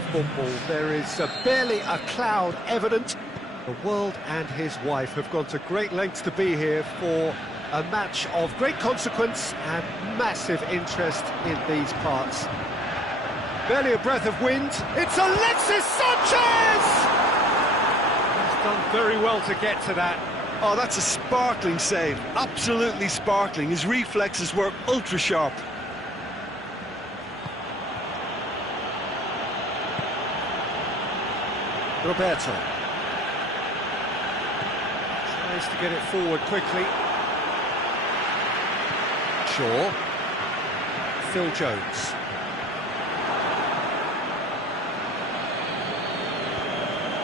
for football. There is barely a cloud evident. The world and his wife have gone to great lengths to be here for a match of great consequence and massive interest in these parts. Barely a breath of wind. It's Alexis Sanchez! He's done very well to get to that. Oh, that's a sparkling save. Absolutely sparkling. His reflexes were ultra sharp. Roberto tries to get it forward quickly. Shaw. Phil Jones.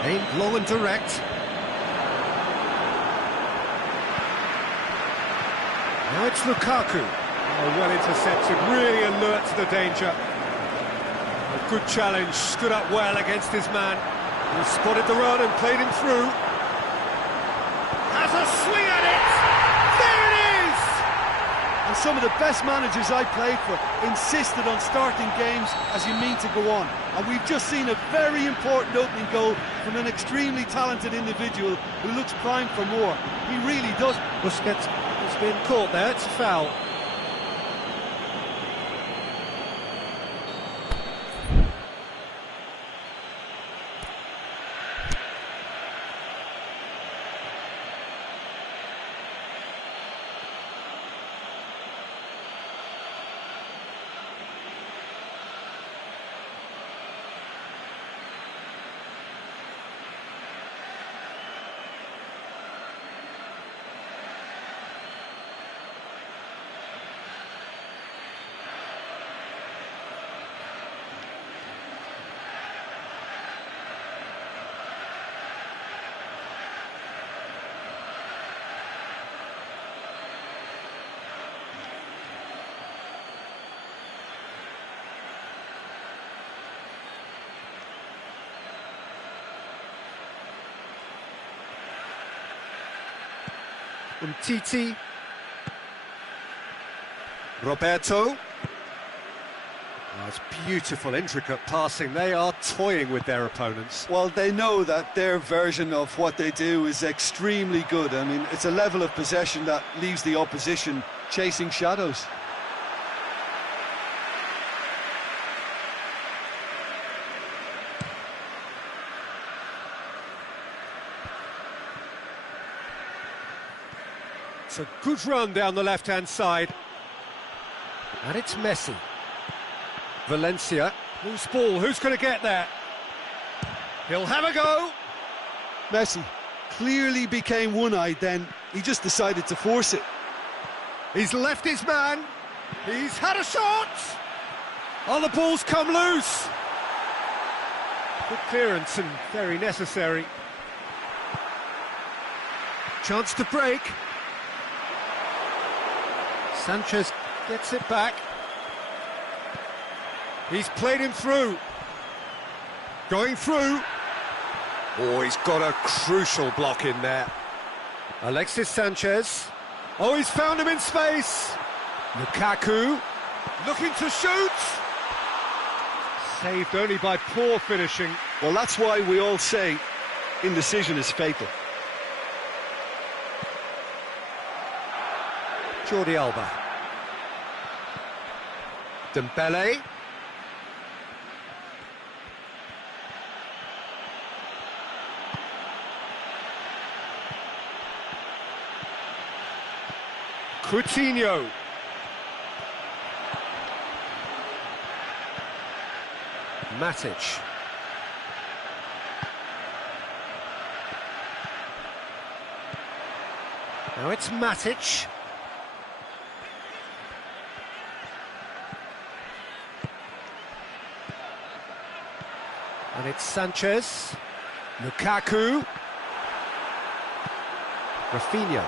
Aimed long and direct. Now it's Lukaku. Oh, well intercepted, really alert to the danger. A good challenge, stood up well against his man. He spotted the run and played him through. Has a swing at it! There it is! And some of the best managers I played for insisted on starting games as you mean to go on. And we've just seen a very important opening goal from an extremely talented individual who looks primed for more. He really does. Busquets has been caught there, it's a foul. Titi. Roberto. Oh, it's beautiful, intricate passing. They are toying with their opponents. Well, they know that their version of what they do is extremely good. I mean, it's a level of possession that leaves the opposition chasing shadows. It's a good run down the left-hand side. And it's Messi. Valencia. Loose ball, who's going to get there? He'll have a go. Messi clearly became one-eyed then. He just decided to force it. He's left his man. He's had a shot. Oh, the ball's come loose. Good clearance and very necessary. Chance to break. Sanchez gets it back. He's played him through. Going through. Oh, he's got a crucial block in there. Alexis Sanchez. Oh, he's found him in space. Lukaku. Looking to shoot. Saved only by poor finishing. Well, that's why we all say indecision is fatal. Jordi Alba. Dembele. Coutinho. Matic. Now it's Matic. And it's Sanchez. Lukaku. Rafinha.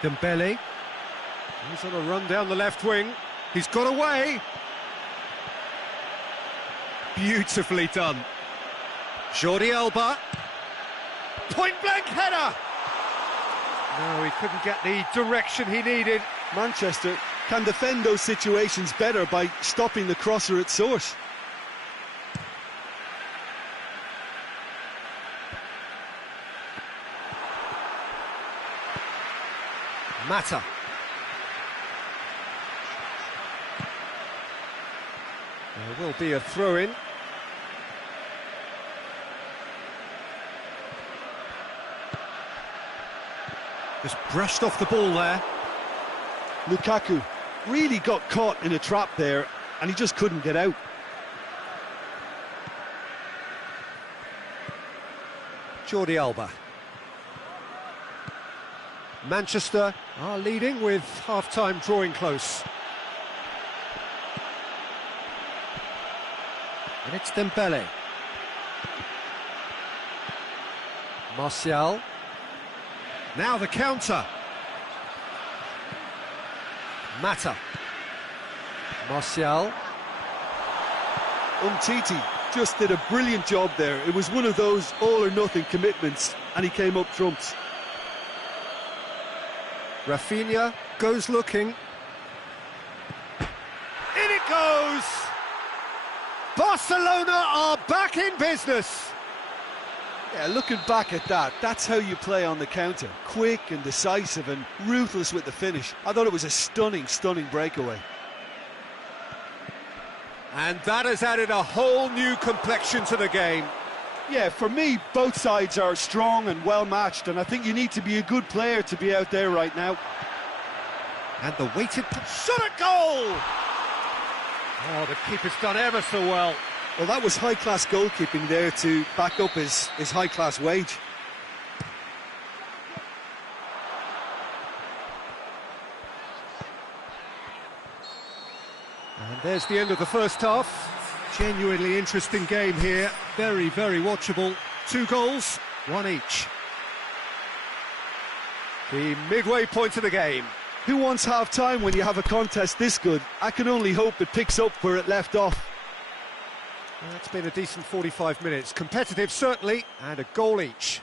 Dembele. He's on a run down the left wing. He's got away. Beautifully done. Jordi Alba. Point-blank header. No, he couldn't get the direction he needed. Manchester can defend those situations better by stopping the crosser at source. Mata. There will be a throw-in. Just brushed off the ball there. Lukaku really got caught in a trap there, and he just couldn't get out. Jordi Alba. Manchester are leading with half-time drawing close. And it's Dembele. Martial. Now the counter. Mata. Martial. Umtiti just did a brilliant job there. It was one of those all-or-nothing commitments, and he came up trumps. Rafinha goes looking. In it goes! Barcelona are back in business! Yeah, looking back at that, that's how you play on the counter. Quick and decisive and ruthless with the finish. I thought it was a stunning, stunning breakaway. And that has added a whole new complexion to the game. Yeah, for me, both sides are strong and well-matched, and I think you need to be a good player to be out there right now. And the weighted shot at goal! Oh, the keeper's done ever so well. Well, that was high-class goalkeeping there to back up his high-class wage. And there's the end of the first half. Genuinely interesting game here. Very, very watchable. 2 goals, 1 each. The midway point of the game. Who wants half-time when you have a contest this good? I can only hope it picks up where it left off. Well, it's been a decent 45 minutes. Competitive, certainly, and a goal each.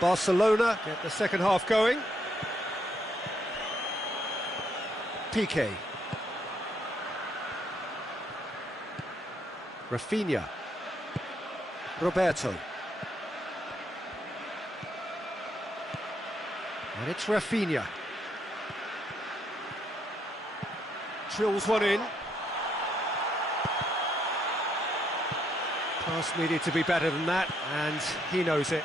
Barcelona get the second half going. Piqué. Rafinha. Roberto. And it's Rafinha. Drills one in. Pass needed to be better than that, and he knows it.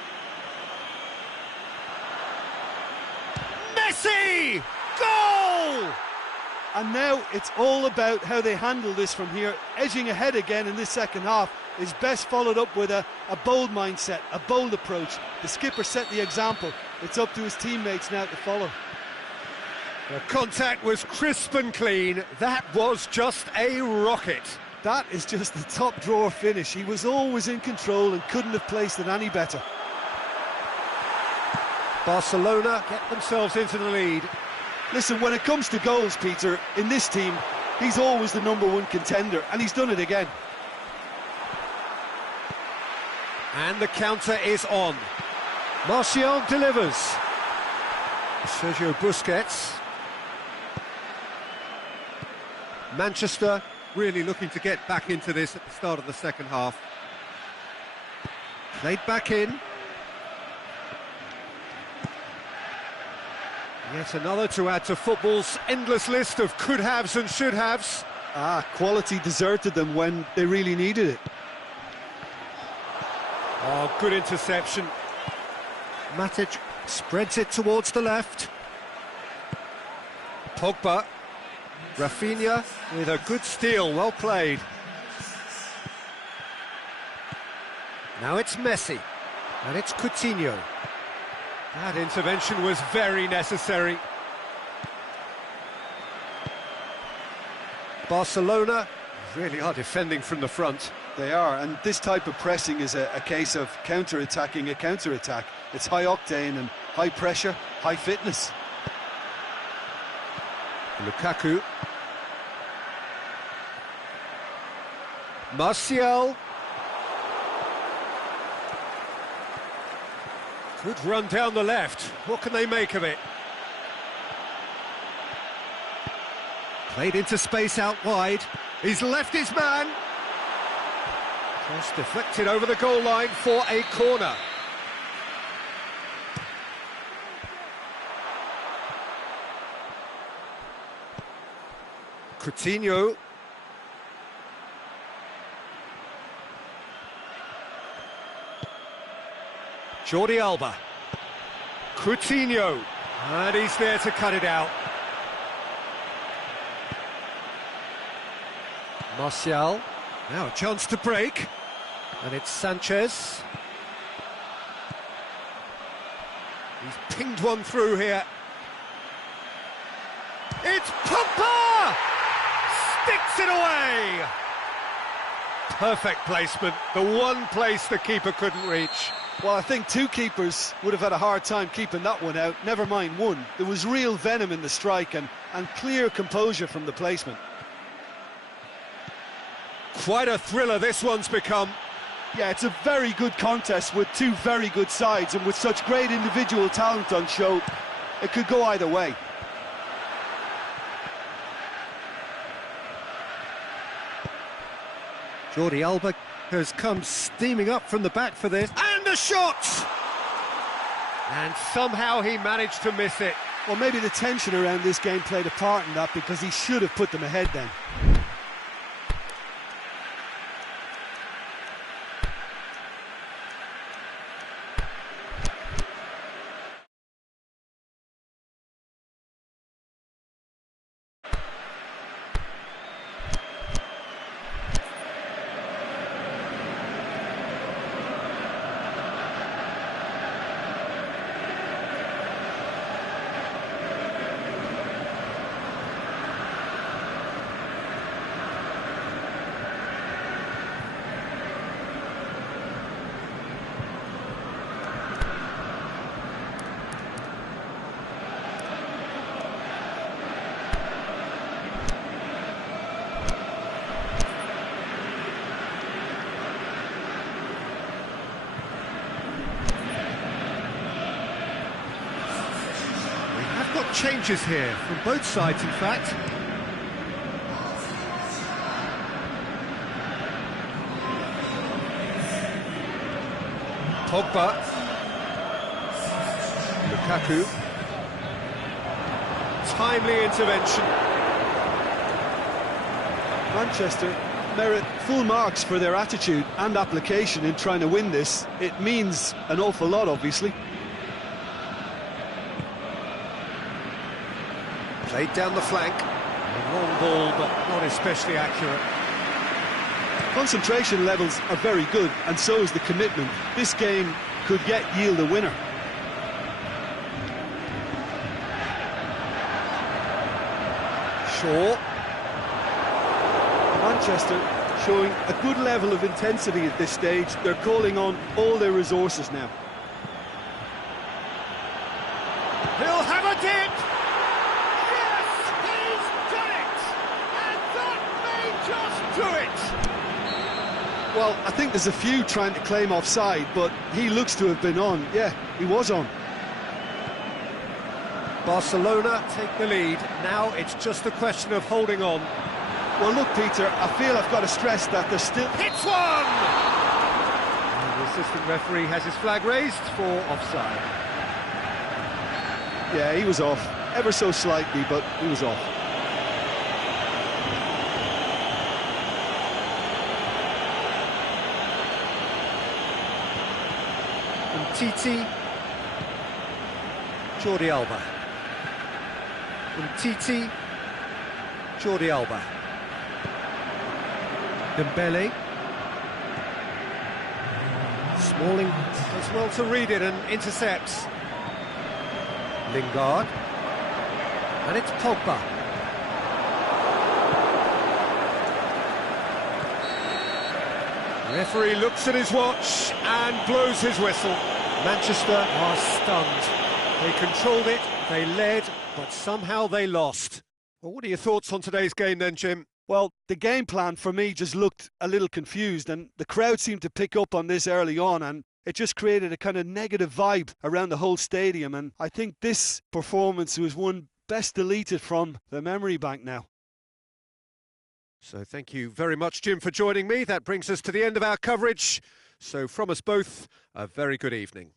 Messi! Goal! And now it's all about how they handle this from here. Edging ahead again in this second half is best followed up with a bold mindset, a bold approach. The skipper set the example. It's up to his teammates now to follow. The contact was crisp and clean. That was just a rocket. That is just the top drawer finish. He was always in control and couldn't have placed it any better. Barcelona get themselves into the lead. Listen, when it comes to goals, Peter, in this team, he's always the #1 contender, and he's done it again. And the counter is on. Martial delivers. Sergio Busquets. Manchester Really looking to get back into this at the start of the second half. played back in. Yet another to add to football's endless list of could-haves and should-haves. Quality deserted them when they really needed it. Oh, good interception. Matic spreads it towards the left. Pogba. Rafinha with a good steal, well played. Now it's Messi, and it's Coutinho. That intervention was very necessary. Barcelona really are defending from the front. They are, and this type of pressing is a case of counter-attacking a counter-attack. It's high octane and high pressure, high fitness. Lukaku. Martial. Good run down the left. What can they make of it? Played into space out wide. He's left his man. Cross deflected over the goal line for a corner. Coutinho. Jordi Alba. Coutinho. And he's there to cut it out. Martial. Now a chance to break. And it's Sanchez. He's pinged one through here. It's Pogba! Sticks it away! Perfect placement, the one place the keeper couldn't reach. Well, I think two keepers would have had a hard time keeping that one out, never mind one. There was real venom in the strike and clear composure from the placement. Quite a thriller this one's become. Yeah, it's a very good contest with two very good sides, and with such great individual talent on show, it could go either way. Jordi Alba has come steaming up from the back for this. And a shot! And somehow he managed to miss it. Well, maybe the tension around this game played a part in that, because he should have put them ahead then. Got changes here from both sides, in fact. Pogba. Lukaku. Timely intervention. Manchester merit full marks for their attitude and application in trying to win this. It means an awful lot, obviously. Played down the flank. A long ball, but not especially accurate. Concentration levels are very good, and so is the commitment. This game could yet yield a winner. Shaw. Manchester showing a good level of intensity at this stage. They're calling on all their resources now. He'll have a dip! Yes, he's done it! And that may just do it! Well, I think there's a few trying to claim offside, but he looks to have been on. Yeah, he was on. Barcelona take the lead. Now it's just a question of holding on. Well, look, Peter, I feel I've got to stress that there's still... Hits one! And the assistant referee has his flag raised for offside. Yeah, he was off. Ever so slightly, but he was off. Titi, Jordi Alba. Titi, Jordi Alba. Dembele. Smalling does well to read it and intercepts. Lingard. And it's Pogba. Referee looks at his watch and blows his whistle. Manchester are stunned. They controlled it, they led, but somehow they lost. Well, what are your thoughts on today's game then, Jim? Well, the game plan for me just looked a little confused, and the crowd seemed to pick up on this early on, and it just created a kind of negative vibe around the whole stadium, and I think this performance was one best deleted from the memory bank now. So thank you very much, Jim, for joining me. That brings us to the end of our coverage. So from us both, a very good evening.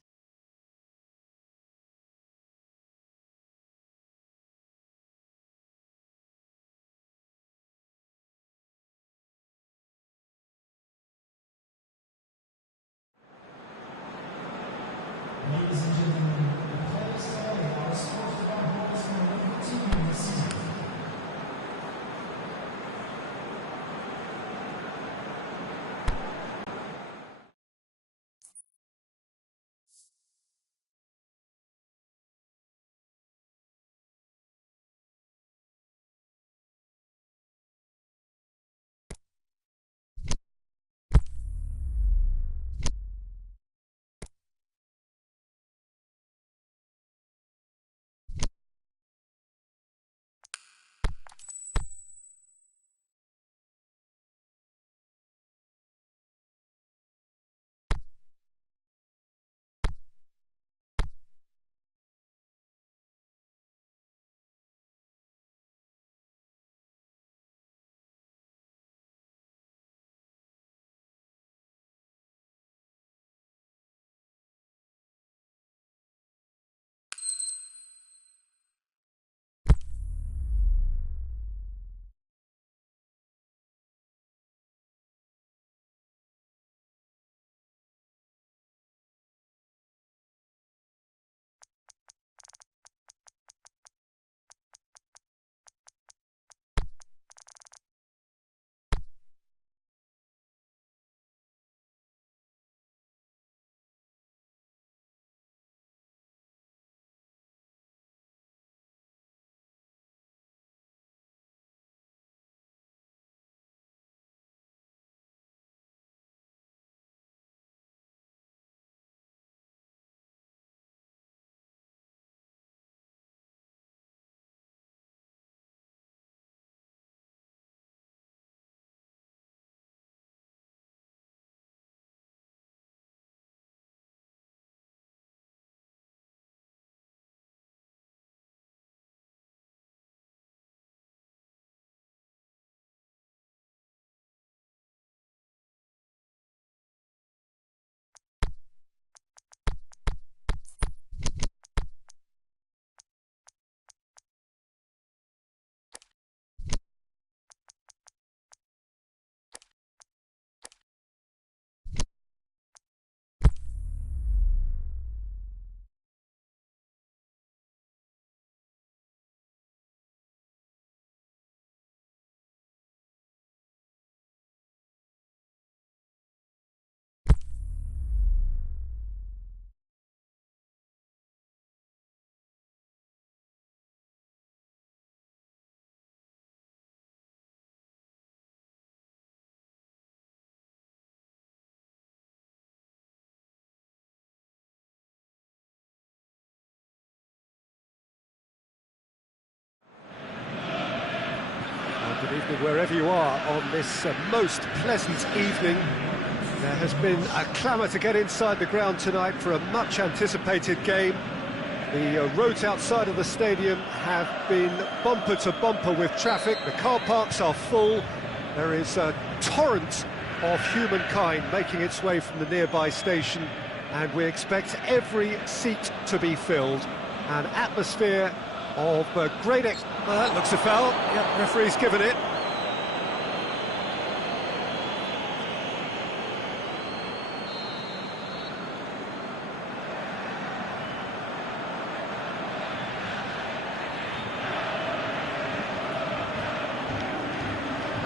Ladies and gentlemen, the players today are escorted by boys from every team in the city. Good evening wherever you are on this most pleasant evening. There has been a clamour to get inside the ground tonight for a much-anticipated game. The roads outside of the stadium have been bumper to bumper with traffic. The car parks are full. There is a torrent of humankind making its way from the nearby station, and we expect every seat to be filled. An atmosphere of great... that looks a foul. Yep, referee's given it.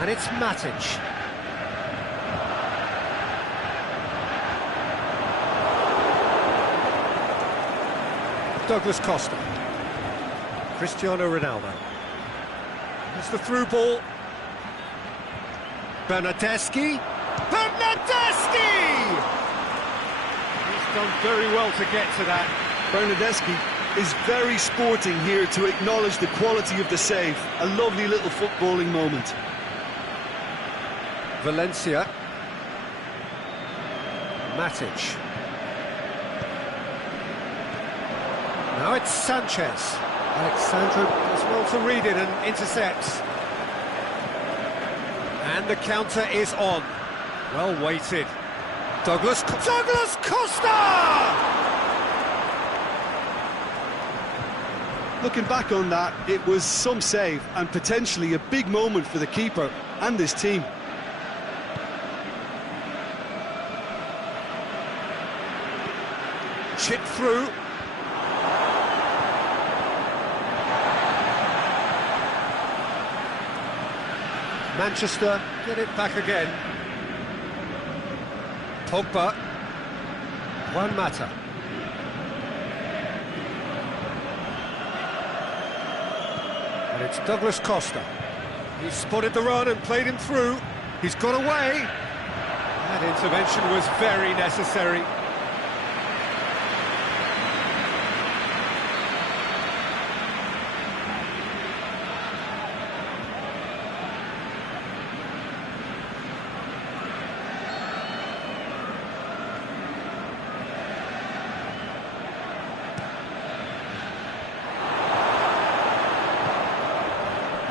And it's Matic. Douglas Costa. Cristiano Ronaldo. It's the through ball. Bernardeschi. Bernardeschi! He's done very well to get to that. Bernardeschi is very sporting here to acknowledge the quality of the save. A lovely little footballing moment. Valencia. Matic. Now it's Sanchez. Alexandro does well to read it and intercepts. And the counter is on. Well weighted. Douglas Costa! Looking back on that, it was some save and potentially a big moment for the keeper and this team. Chip through. Manchester get it back again. Pogba. Juan Mata. And it's Douglas Costa. He's spotted the run and played him through. He's got away. That intervention was very necessary.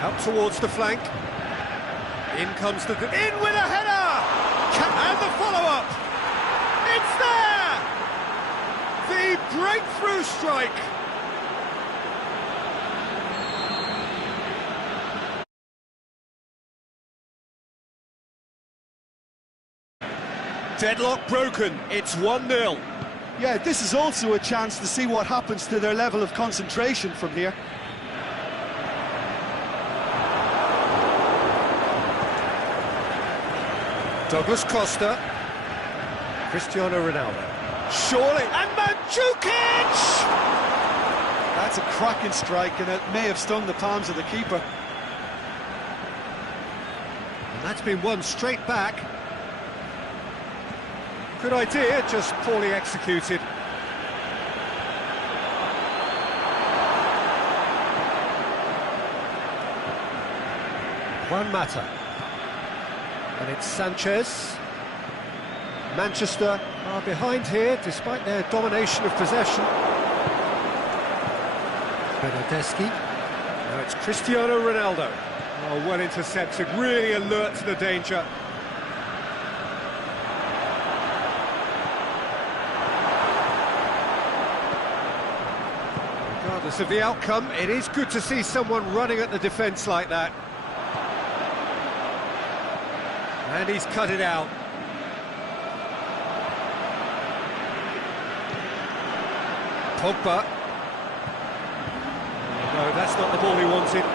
Out towards the flank. In comes the... in with a header! And the follow-up! It's there! The breakthrough strike! Deadlock broken. It's 1-0. Yeah, this is also a chance to see what happens to their level of concentration from here. Douglas Costa. Cristiano Ronaldo. Surely. And Mandzukic! That's a cracking strike, and it may have stung the palms of the keeper. And that's been won straight back. Good idea, just poorly executed. Juan Mata. And it's Sanchez. Manchester are behind here, despite their domination of possession. Bernardeschi. Now it's Cristiano Ronaldo. Oh, well intercepted, really alert to the danger. Regardless of the outcome, it is good to see someone running at the defence like that. And he's cut it out. Pogba. No, that's not the ball he wanted.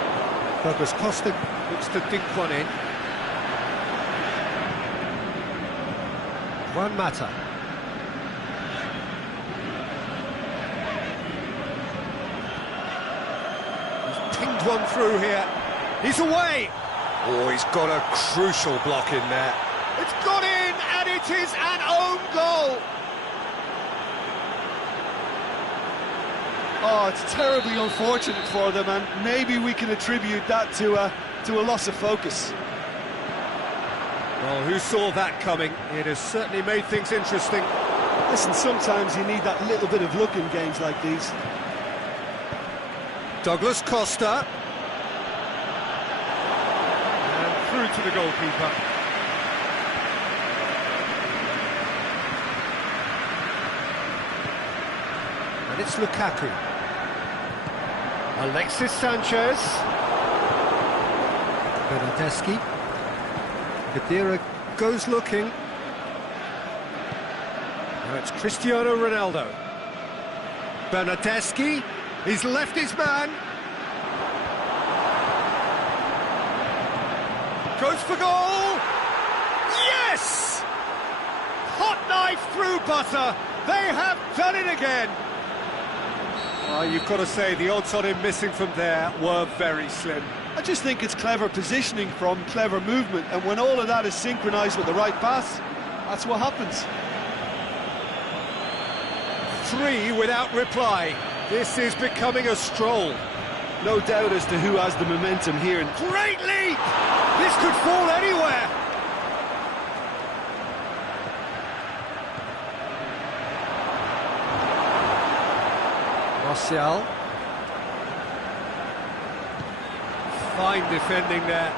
Douglas Costa looks to dink one in. Juan Mata. He's pinged one through here. He's away. Oh, he's got a crucial block in there. It's got in, and it is an own goal. Oh, it's terribly unfortunate for them, and maybe we can attribute that to a loss of focus. Well, who saw that coming? It has certainly made things interesting. Listen, sometimes you need that little bit of luck in games like these. Douglas Costa. And through to the goalkeeper. And it's Lukaku. Alexis Sanchez. Bernardeschi. Khedira goes looking. Now it's Cristiano Ronaldo. Bernardeschi. He's left his man. Goes for goal. Yes! Hot knife through butter. They have done it again. You've got to say the odds on him missing from there were very slim. I just think it's clever positioning from clever movement, and when all of that is synchronised with the right pass, that's what happens. 3 without reply. This is becoming a stroll. No doubt as to who has the momentum here. Great leap! This could fall anywhere. Martial. Fine defending there.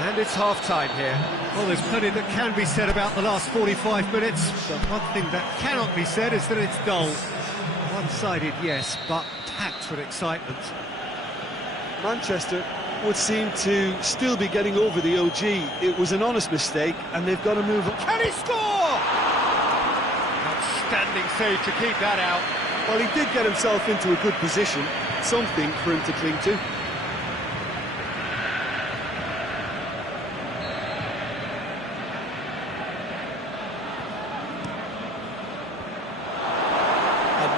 And it's half-time here. Well, there's plenty that can be said about the last 45 minutes, but one thing that cannot be said is that it's dull. One-sided, yes, but packed with excitement. Manchester would seem to still be getting over the OG. It was an honest mistake, and they've got to move on. Can he score? Outstanding save to keep that out. Well, he did get himself into a good position, something for him to cling to.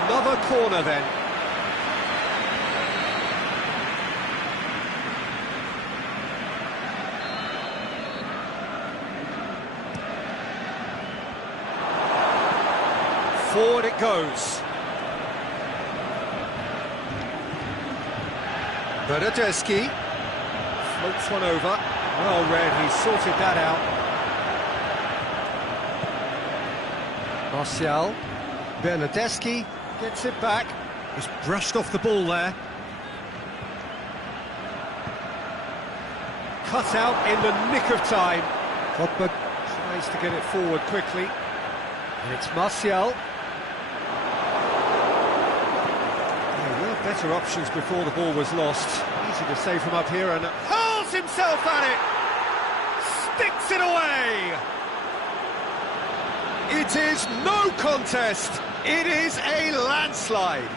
Another corner then. Forward it goes. Bernardeschi floats one over. Well read, he sorted that out. Martial. Bernardeschi gets it back. He's brushed off the ball there. Cut out in the nick of time. Pogba tries to get it forward quickly. And it's Martial. There were better options before the ball was lost. Easy to save from up here, and hurls himself at it! Sticks it away! It is no contest! It is a landslide!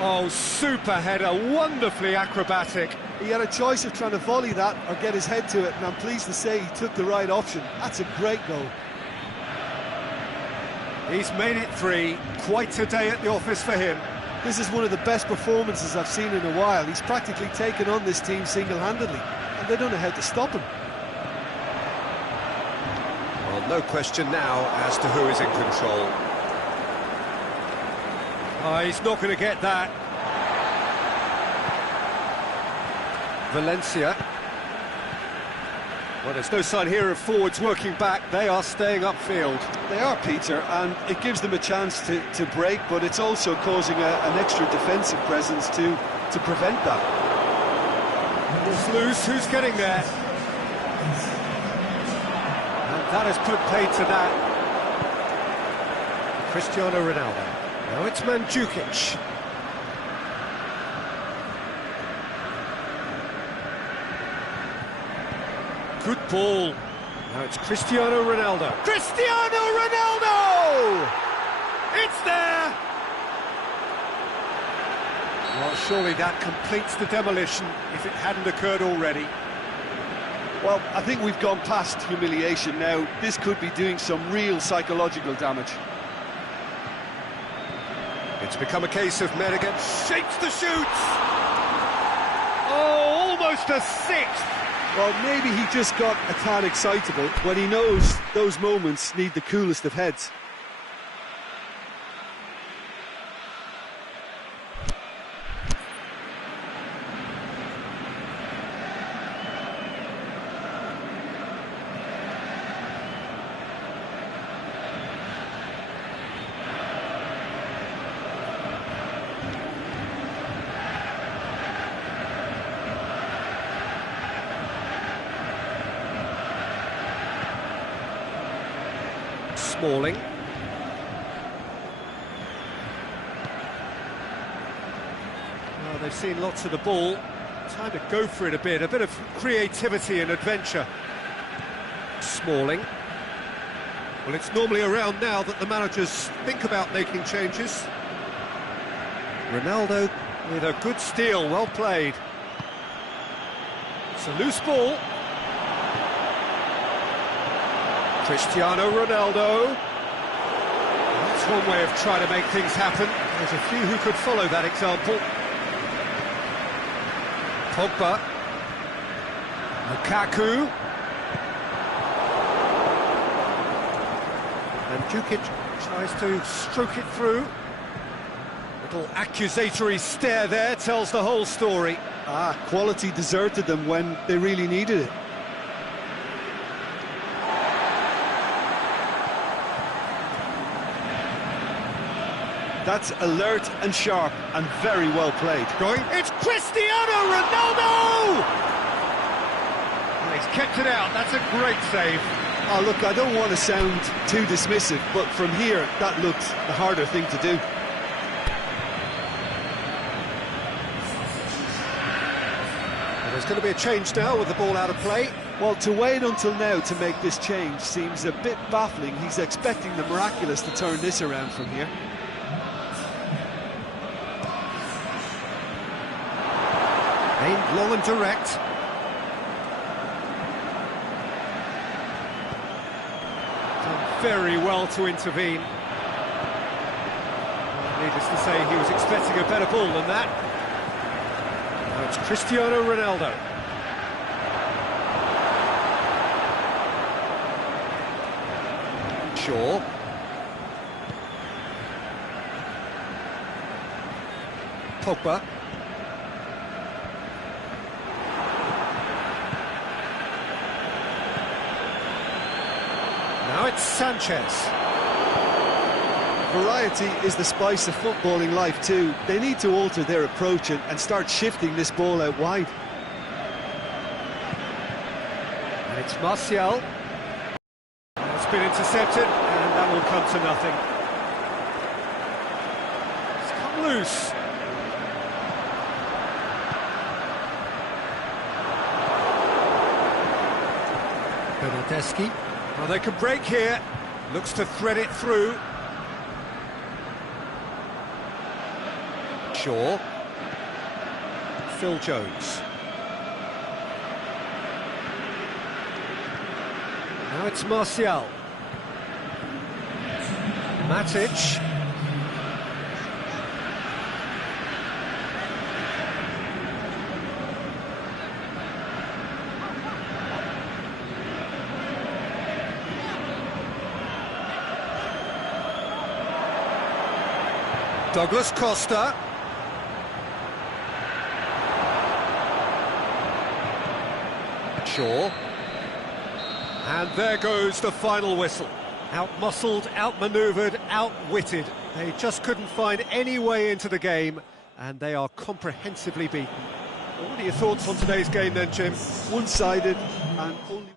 Oh, super header, wonderfully acrobatic. He had a choice of trying to volley that or get his head to it, and I'm pleased to say he took the right option. That's a great goal. He's made it 3. Quite a day at the office for him. This is one of the best performances I've seen in a while. He's practically taken on this team single-handedly, and they don't know how to stop him. Well, no question now as to who is in control. He's not going to get that. Valencia. Well, there's no sign here of forwards working back. They are staying upfield. They are, Peter, and it gives them a chance to break, but it's also causing an extra defensive presence to prevent that. It's loose. Who's getting there? And that has put paid to that. Cristiano Ronaldo. Now it's Mandzukic. Good ball. Now it's Cristiano Ronaldo. Cristiano Ronaldo! It's there! Well, surely that completes the demolition if it hadn't occurred already. Well, I think we've gone past humiliation now. This could be doing some real psychological damage. It's become a case of Meneghan shapes the shoots! Oh, almost a 6th! Well, maybe he just got a tad excitable when he knows those moments need the coolest of heads. Smalling. Well, they've seen lots of the ball. Time to go for it a bit of creativity and adventure. Smalling. Well, it's normally around now that the managers think about making changes. Ronaldo with a good steal, well played. It's a loose ball. Cristiano Ronaldo. That's one way of trying to make things happen. There's a few who could follow that example. Pogba. Lukaku. And Djukic tries to stroke it through. Little accusatory stare there tells the whole story. Quality deserted them when they really needed it. That's alert and sharp and very well played. Going, it's Cristiano Ronaldo! And he's kept it out, that's a great save. Oh, look, I don't want to sound too dismissive, but from here, that looks the harder thing to do. And there's going to be a change now with the ball out of play. Well, to wait until now to make this change seems a bit baffling. He's expecting the miraculous to turn this around from here. Aimed long and direct. Done very well to intervene. Well, needless to say, he was expecting a better ball than that. Now it's Cristiano Ronaldo. Shaw. Pogba. Now it's Sanchez. Variety is the spice of footballing life too. They need to alter their approach and start shifting this ball out wide. And it's Martial. It's been intercepted, and that will come to nothing. It's come loose. Bernardeschi. Well, they can break here. Looks to thread it through. Shaw. Phil Jones. Now it's Martial. Matic. Douglas Costa. Shaw. And there goes the final whistle. Out-muscled, out-manoeuvred, outwitted. They just couldn't find any way into the game, and they are comprehensively beaten. Well, what are your thoughts on today's game then, Jim? One-sided and only...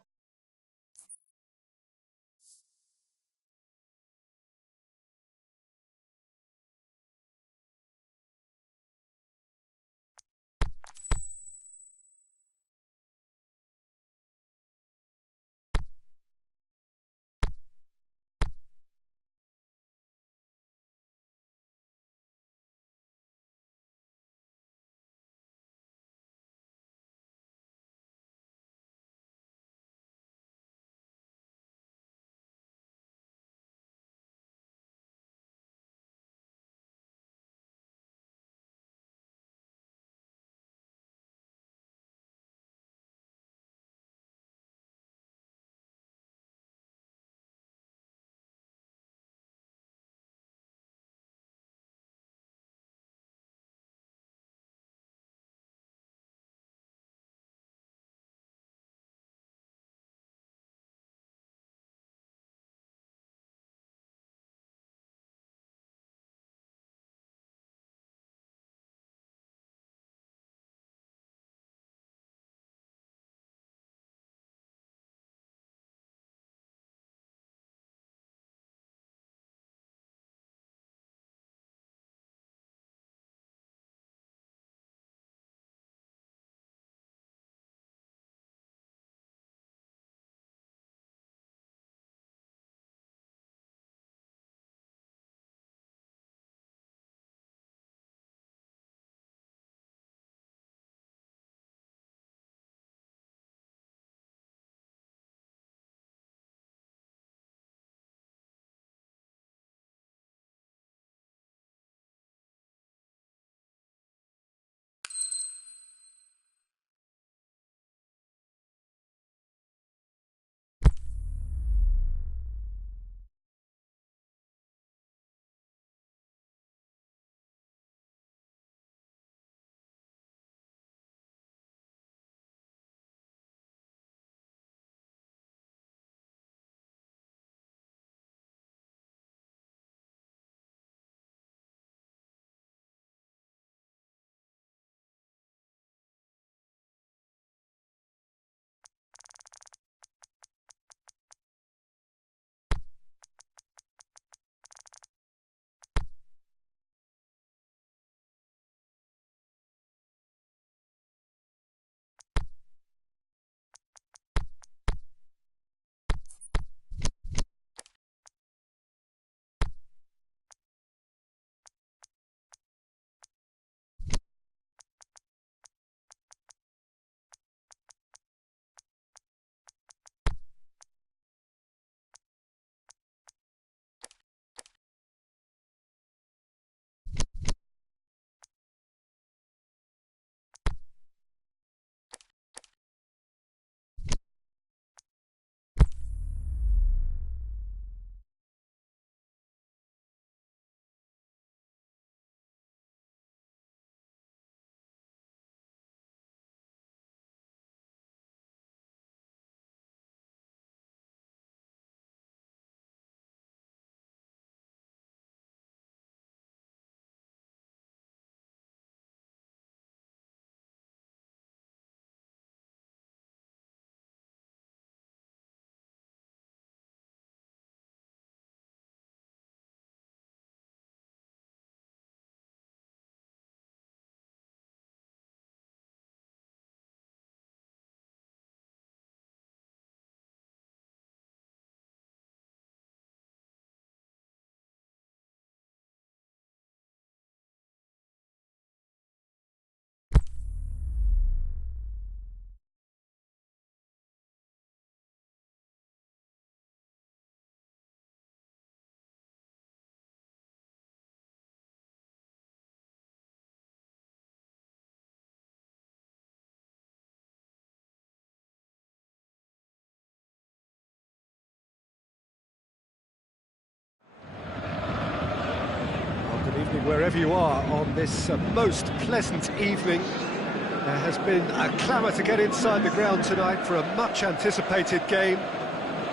evening wherever you are on this most pleasant evening. There has been a clamour to get inside the ground tonight for a much-anticipated game.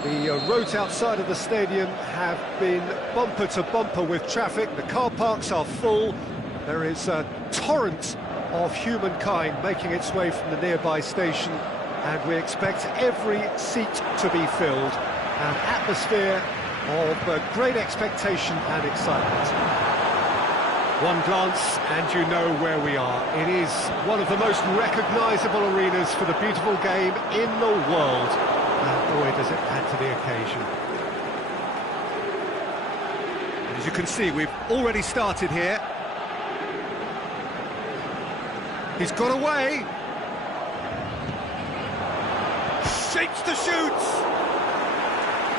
The roads outside of the stadium have been bumper to bumper with traffic. The car parks are full. There is a torrent of humankind making its way from the nearby station, and we expect every seat to be filled. An atmosphere of great expectation and excitement. One glance and you know where we are. It is one of the most recognisable arenas for the beautiful game in the world. And boy, does it add to the occasion. As you can see, we've already started here. He's got away. Shapes the shoots.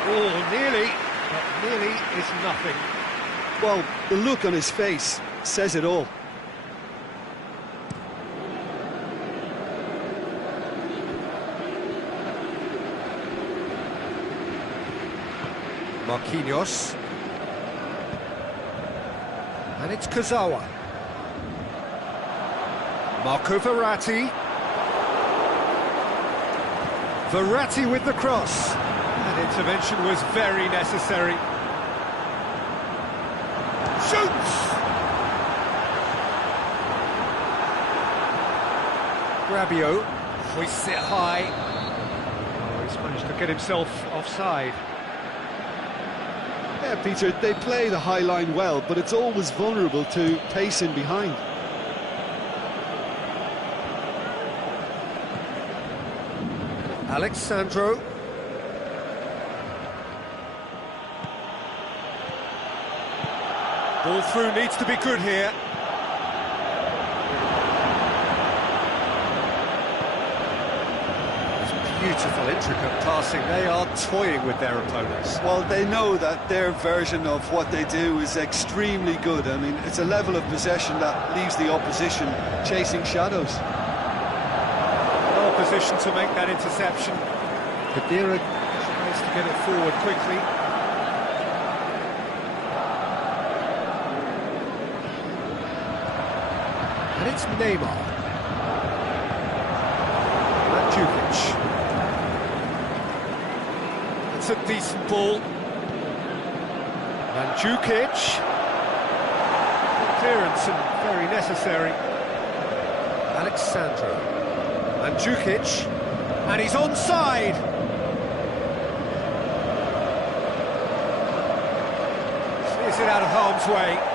Oh, nearly, but nearly is nothing. Well, the look on his face says it all. Marquinhos. And it's Kazawa. Marco Verratti. Verratti with the cross. That intervention was very necessary. Shoots! Rabiot hoists it high. Oh, he's managed to get himself offside. Yeah, Peter, they play the high line well, but it's always vulnerable to pace in behind. Alexandro. Ball through needs to be good here. Beautiful, intricate passing. They are toying with their opponents. Well, they know that their version of what they do is extremely good. I mean, it's a level of possession that leaves the opposition chasing shadows. Well positioned to make that interception. Kadira tries to get it forward quickly. And it's Neymar. Mandzukic. It's a decent ball. Mandzukic. Clearance and very necessary. Alexandro. Mandzukic. And he's onside. Clears it out of harm's way.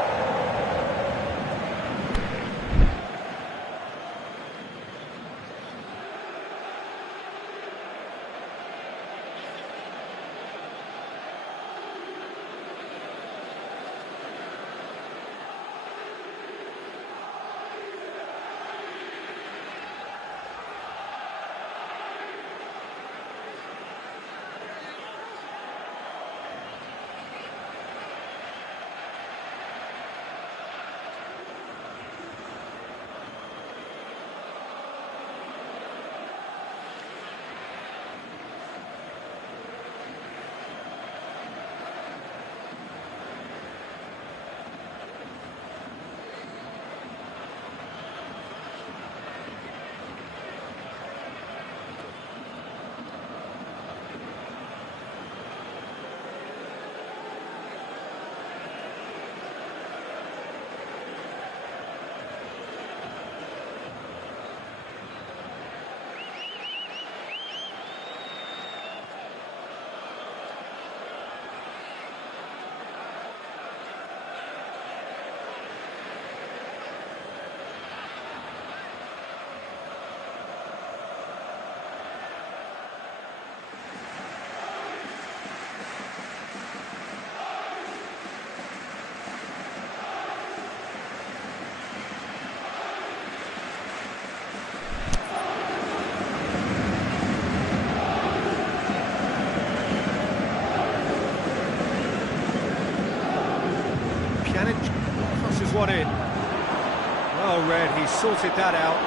Crosses one in. Well read, he sorted that out.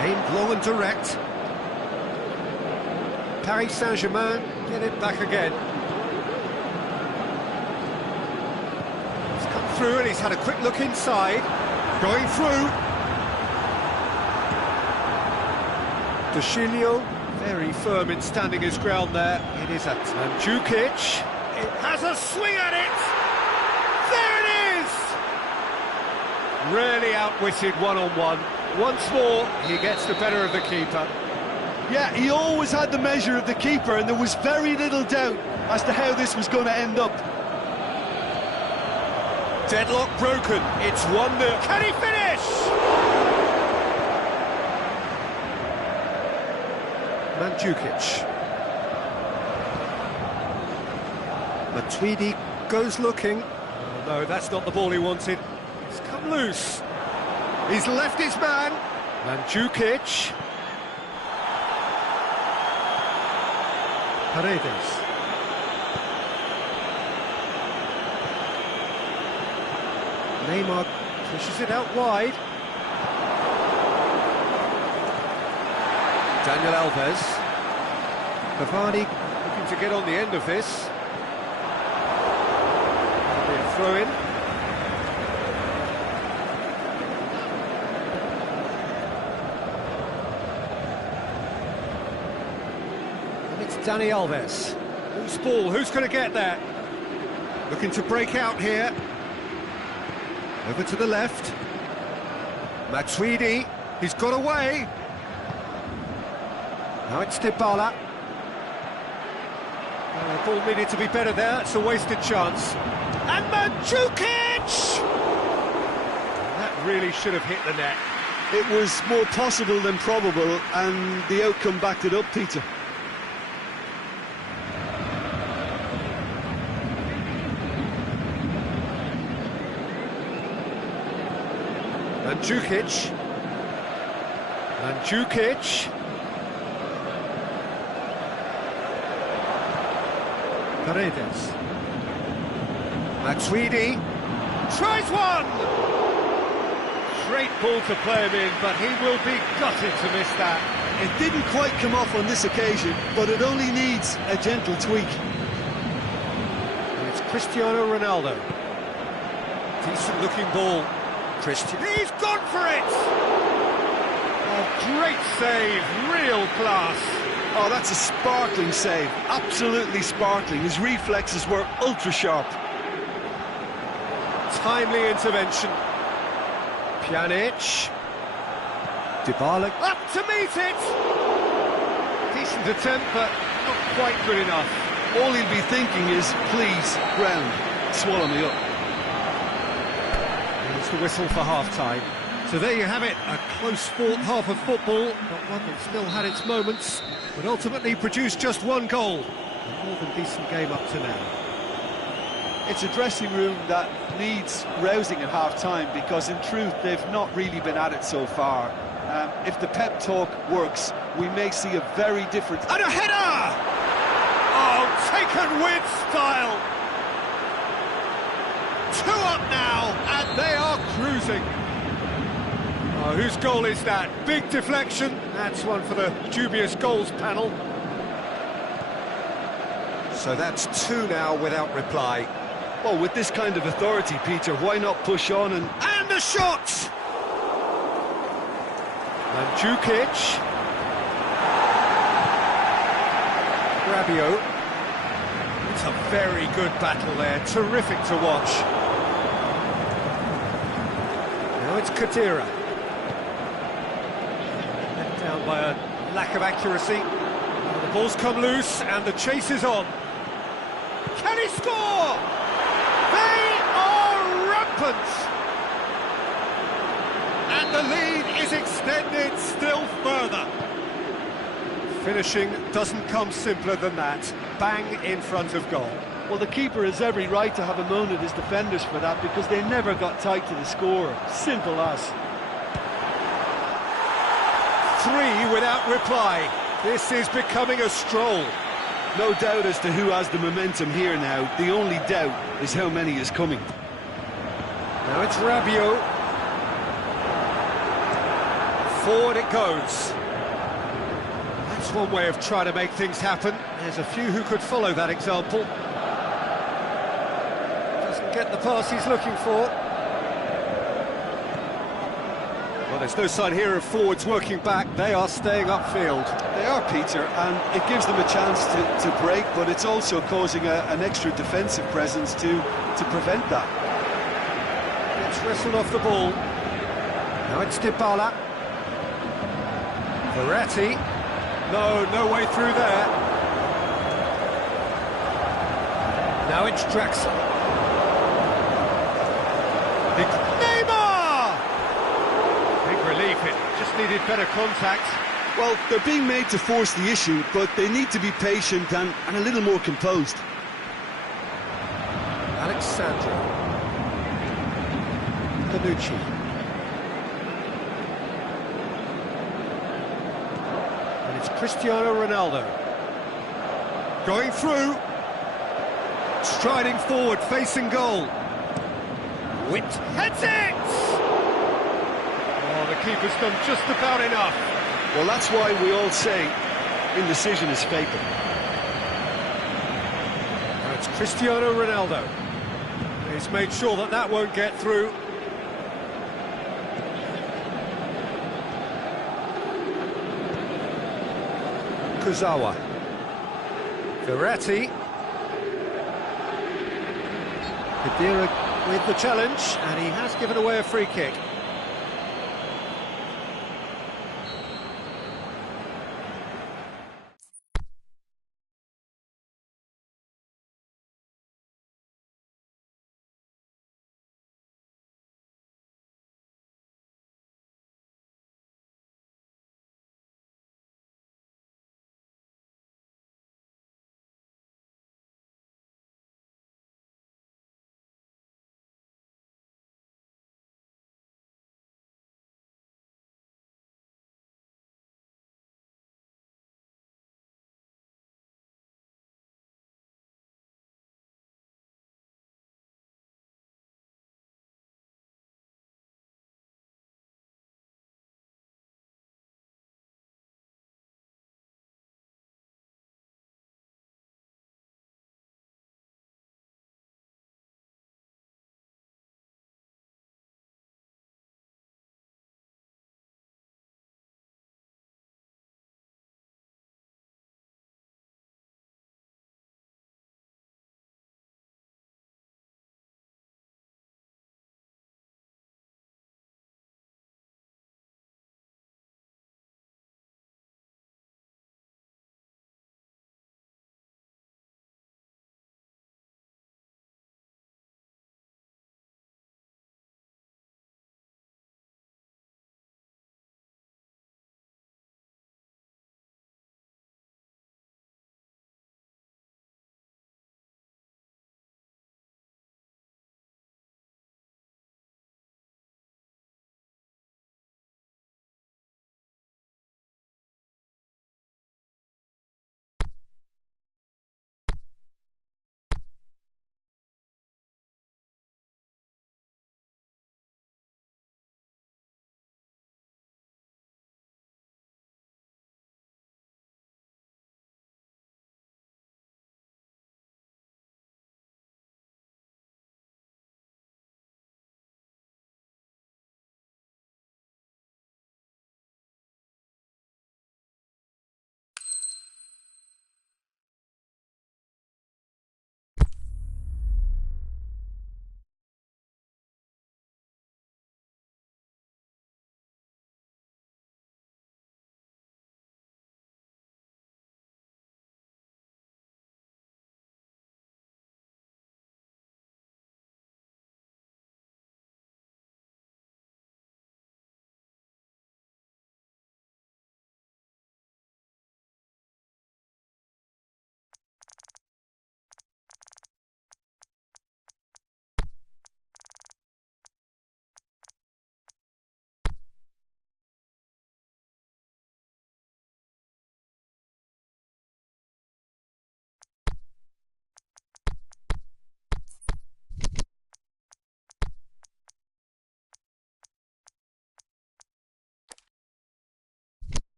Aimed long and direct. Paris Saint-Germain get it back again. It's come through, and he's had a quick look inside. Going through. Dushilio, very firm in standing his ground there. It is a Mandzukic. It has a swing at it. There it is! Really outwitted one-on-one. Once more, he gets the better of the keeper. Yeah, he always had the measure of the keeper, and there was very little doubt as to how this was going to end up. Deadlock broken. It's 1-0. Can he finish? Mandzukic. Matuidi goes looking. Oh, no, that's not the ball he wanted. It's come loose. He's left his man. Mandzukic. Paredes. Neymar pushes it out wide. Daniel Alves. Cavani looking to get on the end of this. Throw in. And it's Dani Alves. Who's ball? Who's going to get there? Looking to break out here. Over to the left. Matuidi. He's got away. Now it's Dybala. The ball needed to be better there. It's a wasted chance. And Mandzukic! That really should have hit the net. It was more possible than probable, and the outcome backed it up, Peter. Mandzukic. Mandzukic. Paredes. Matuidi tries one! Great ball to play him in, but he will be gutted to miss that. It didn't quite come off on this occasion, but it only needs a gentle tweak. And it's Cristiano Ronaldo. Decent looking ball. Christian. He's gone for it! Oh, great save, real class. Oh, that's a sparkling save, absolutely sparkling. His reflexes were ultra sharp. Timely intervention. Pjanic. Dybala up to meet it. Decent attempt, but not quite good enough. All he'll be thinking is, please, ground, swallow me up. It's the whistle for half-time. So there you have it, a close fought half of football, but one that still had its moments, but ultimately produced just one goal. A more than decent game up to now. It's a dressing room that needs rousing at half-time, because in truth they've not really been at it so far. If the pep talk works, we may see a very different... And a header! Oh, taken with style! 2 up now, and they are cruising. Oh, whose goal is that? Big deflection. That's one for the dubious goals panel. So that's 2 now without reply. Well, with this kind of authority, Peter, why not push on and... And a shot! Mandzukic. Rabiot. It's a very good battle there, terrific to watch. Now it's Kadira. Let down by a lack of accuracy. The ball's come loose and the chase is on. Can he score? They are rampant! And the lead is extended still further. Finishing doesn't come simpler than that. Bang in front of goal. Well, the keeper has every right to have a moan at his defenders for that, because they never got tight to the score. Simple as. 3 without reply. This is becoming a stroll. No doubt as to who has the momentum here now. The only doubt is how many is coming. Now it's Rabiot. Forward it goes. That's one way of trying to make things happen. There's a few who could follow that example. Doesn't get get the pass he's looking for. Well, there's no sign here of forwards working back. They are staying upfield. They are, Peter, and it gives them a chance to break, but it's also causing an extra defensive presence to prevent that. It's wrestled off the ball. Now it's Dybala. Verratti. No way through there. Now it's Draxler. Neymar! Big relief, it just needed better contact. Well, they're being made to force the issue, but they need to be patient and a little more composed. Alexandro. Panucci. And it's Cristiano Ronaldo. Going through. Striding forward, facing goal. Witt heads it! Oh, the keeper's done just about enough. Well, that's why we all say indecision is fatal. Now it's Cristiano Ronaldo. He's made sure that that won't get through. Kuzawa. Verratti. Khedira with the challenge, and he has given away a free kick.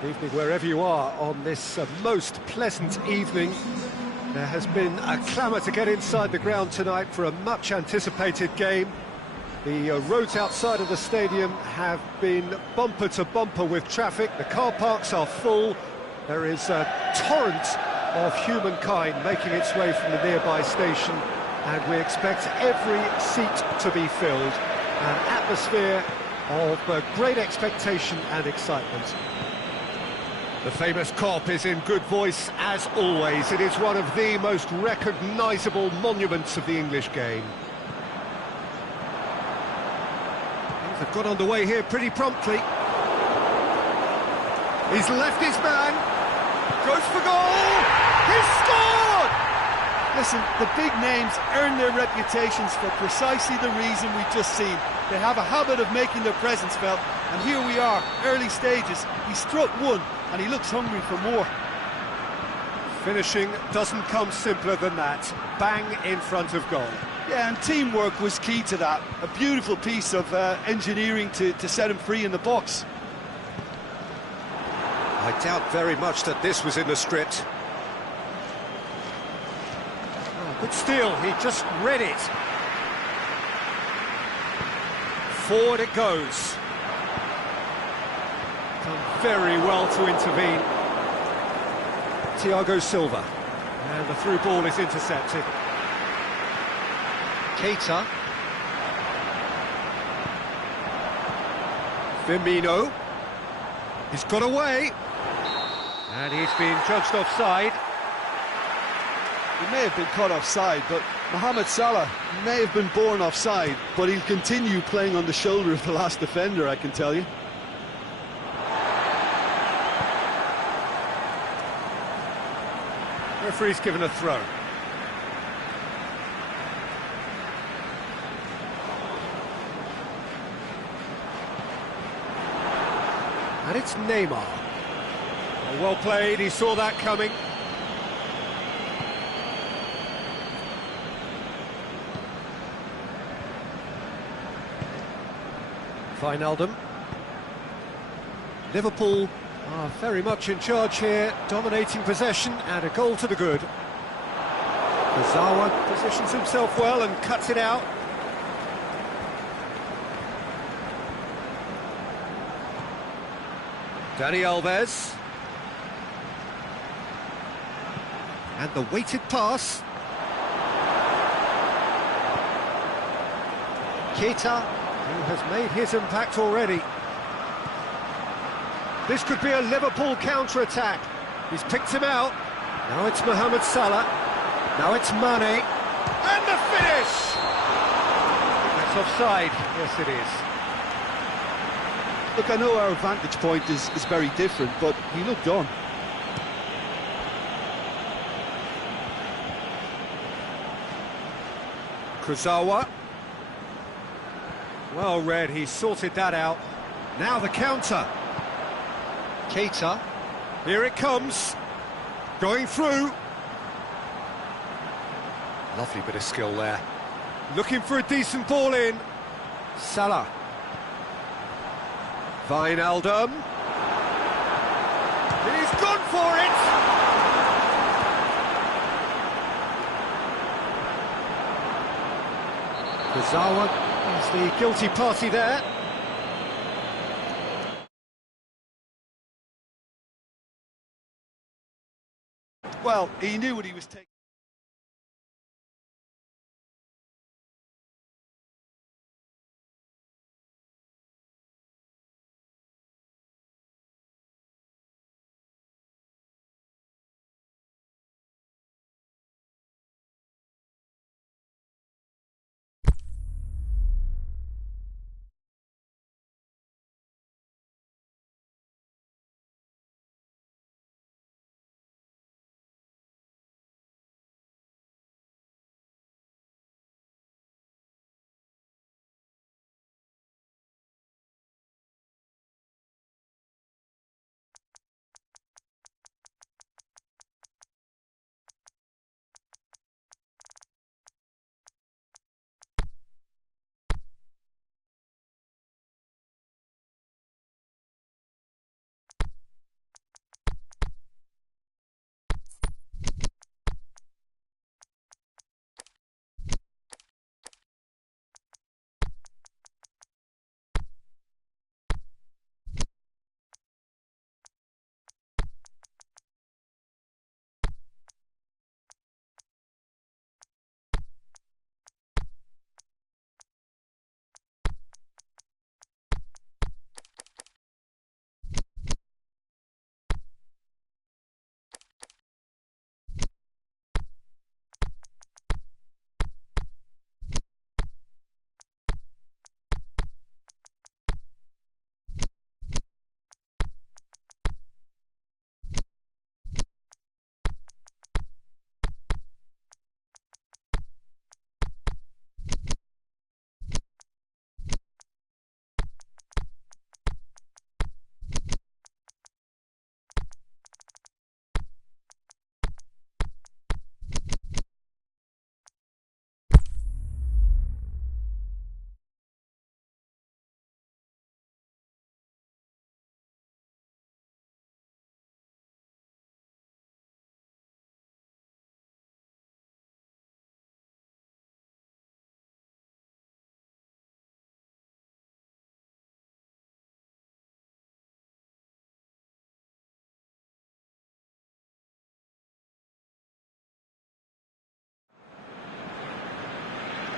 Good evening wherever you are on this most pleasant evening. There has been a clamour to get inside the ground tonight for a much anticipated game. The roads outside of the stadium have been bumper to bumper with traffic. The car parks are full. There is a torrent of humankind making its way from the nearby station, and we expect every seat to be filled. An atmosphere of great expectation and excitement. The famous Kop is in good voice as always. It is one of the most recognisable monuments of the English game. Things have got underway here pretty promptly. He's left his man, goes for goal, he's scored! Listen, the big names earn their reputations for precisely the reason we've just seen. They have a habit of making their presence felt, and here we are, early stages. He struck one, and he looks hungry for more. Finishing doesn't come simpler than that. Bang in front of goal. Yeah, and teamwork was key to that. A beautiful piece of engineering to set him free in the box. I doubt very much that this was in the script. Oh, good steal, he just read it. Forward it goes. Done very well to intervene. Thiago Silva. And the through ball is intercepted. Keita. Firmino. He's got away. And he's been judged offside. He may have been caught offside, but Mohamed Salah may have been born offside, but he'll continue playing on the shoulder of the last defender, I can tell you. Referee's given a throw. And it's Neymar. Well played, he saw that coming. Wijnaldum. Liverpool are very much in charge here, dominating possession, and a goal to the good. Kurzawa positions himself well and cuts it out. Dani Alves. And the weighted pass. Keita, who has made his impact already. This could be a Liverpool counter-attack. He's picked him out. Now it's Mohamed Salah. Now it's Mane. And the finish! That's offside. Yes, it is. Look, I know our vantage point is very different, but he looked on. Kurzawa. Well read, he sorted that out. Now the counter. Keita. Here it comes. Going through. Lovely bit of skill there. Looking for a decent ball in. Salah. Wijnaldum. He's gone for it! Kurzawa is the guilty party there. Well, he knew what he was taking.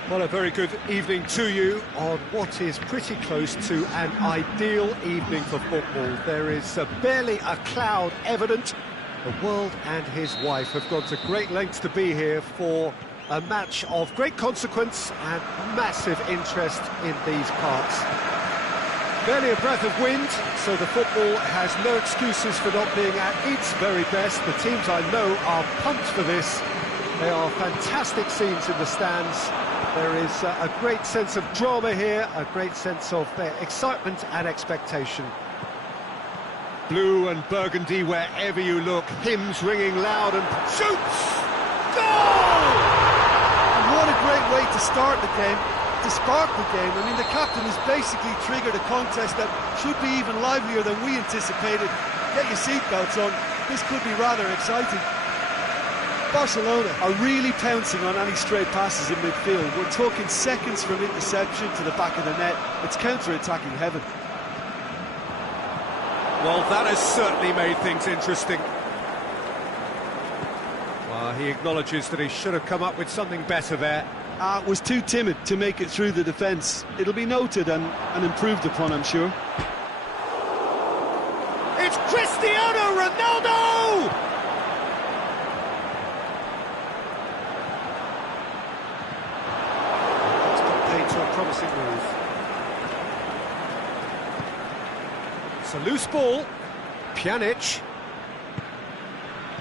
Well, a very good evening to you on what is pretty close to an ideal evening for football. There is barely a cloud evident. The world and his wife have gone to great lengths to be here for a match of great consequence and massive interest in these parts. Barely a breath of wind, so the football has no excuses for not being at its very best. The teams I know are pumped for this. They are fantastic scenes in the stands. There is a great sense of drama here, a great sense of excitement and expectation. Blue and burgundy wherever you look, hymns ringing loud and shoots! Goal! And what a great way to start the game, to spark the game. I mean, the captain has basically triggered a contest that should be even livelier than we anticipated. Get your seatbelts on, this could be rather exciting. Barcelona are really pouncing on any stray passes in midfield. We're talking seconds from interception to the back of the net. It's counter-attacking heaven. Well, that has certainly made things interesting. Well, he acknowledges that he should have come up with something better there. Was too timid to make it through the defence. It'll be noted and improved upon, I'm sure. It's Cristiano Ronaldo! To a promising move. It's a loose ball. Pjanic.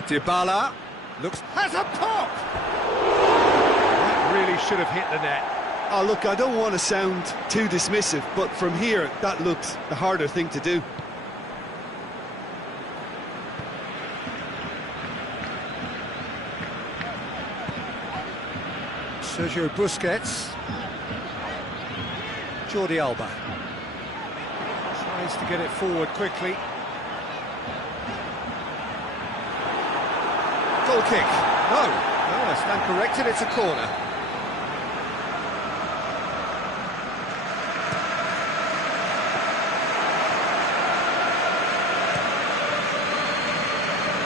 Dybala has a pop. That really should have hit the net. Oh, look, I don't want to sound too dismissive, but from here, that looked the harder thing to do. Sergio Busquets. Jordi Alba tries to get it forward quickly. Goal kick. No, I stand corrected, it's a corner.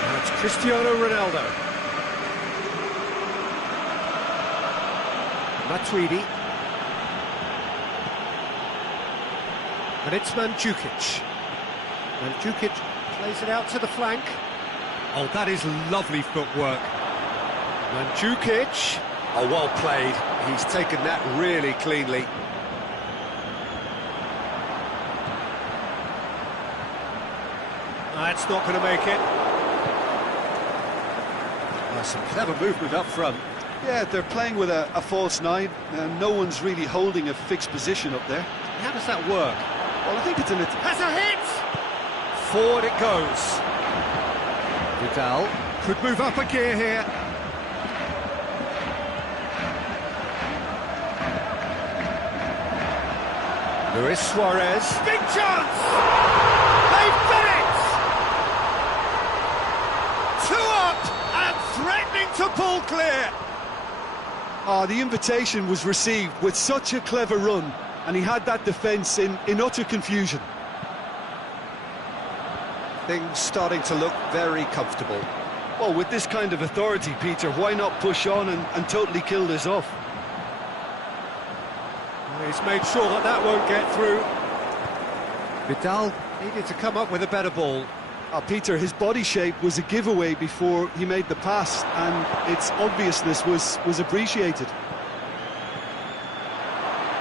Now it's Cristiano Ronaldo. Matuidi. And it's Mandzukic. Mandzukic plays it out to the flank. Oh, that is lovely footwork. Mandzukic. Oh, well played. He's taken that really cleanly. That's not going to make it. Some clever movement up front. Yeah, they're playing with a false nine, and no one's really holding a fixed position up there. How does that work? Well, I think it's has a hit! Forward it goes. Vidal could move up a gear here. Luis Suarez. Big chance! They've done it! 2 up and threatening to pull clear. Oh, the invitation was received with such a clever run. And he had that defence in utter confusion. Things starting to look very comfortable. Well, with this kind of authority, Peter, why not push on and totally kill this off? Well, he's made sure that won't get through. Vidal needed to come up with a better ball. Peter, his body shape was a giveaway before he made the pass, and its obviousness was appreciated.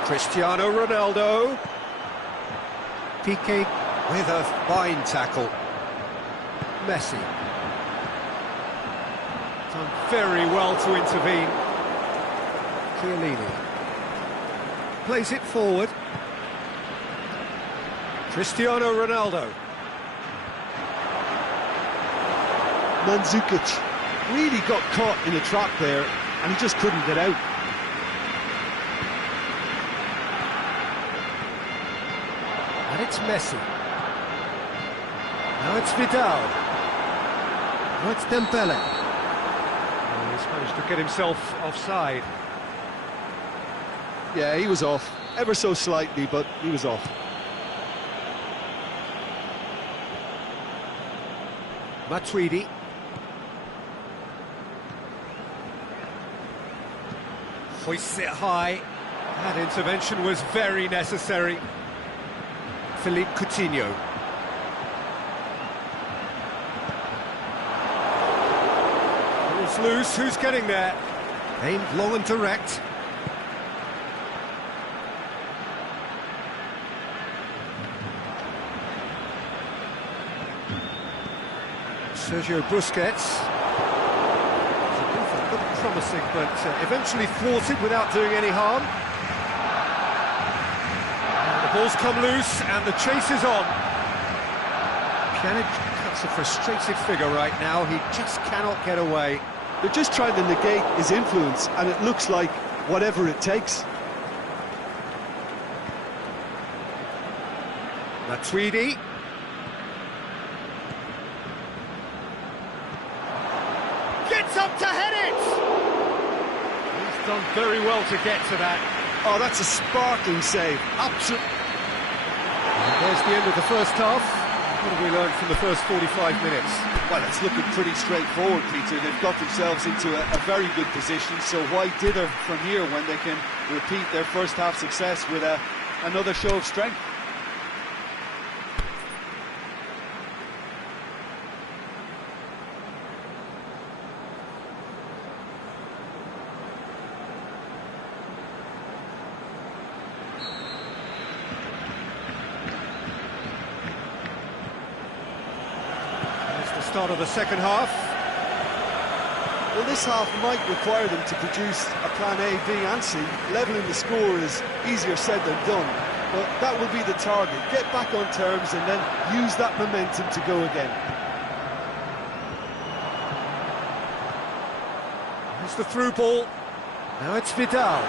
Cristiano Ronaldo. Piqué with a fine tackle. Messi. Done very well to intervene. Chiellini. Plays it forward. Cristiano Ronaldo. Mandzukic really got caught in a trap there, and he just couldn't get out. And it's Messi. Now it's Vidal. Now it's Dembele. Oh, he's managed to get himself offside. Yeah, he was off. Ever so slightly, but he was off. Matuidi. Hoists it high. That intervention was very necessary. Philippe Coutinho. Ball's loose, who's getting there? Aimed long and direct. Sergio Busquets. Looked promising, but eventually thwarted without doing any harm. And the ball's come loose, and the chase is on. Pjanic cuts a frustrated figure right now. He just cannot get away. They're just trying to negate his influence, and it looks like whatever it takes. Matuidi. Gets up to head it! He's done very well to get to that. Oh, that's a sparkling save. Absolutely. There's the end of the first half. What have we learned from the first 45 minutes? Well, it's looking pretty straightforward, Peter. They've got themselves into a very good position, so why dither from here when they can repeat their first half success with another show of strength? Start of the second half. Well, this half might require them to produce a plan A, B and C. Levelling the score is easier said than done, but that will be the target. Get back on terms and then use that momentum to go again. Here's the through ball. Now it's Vidal.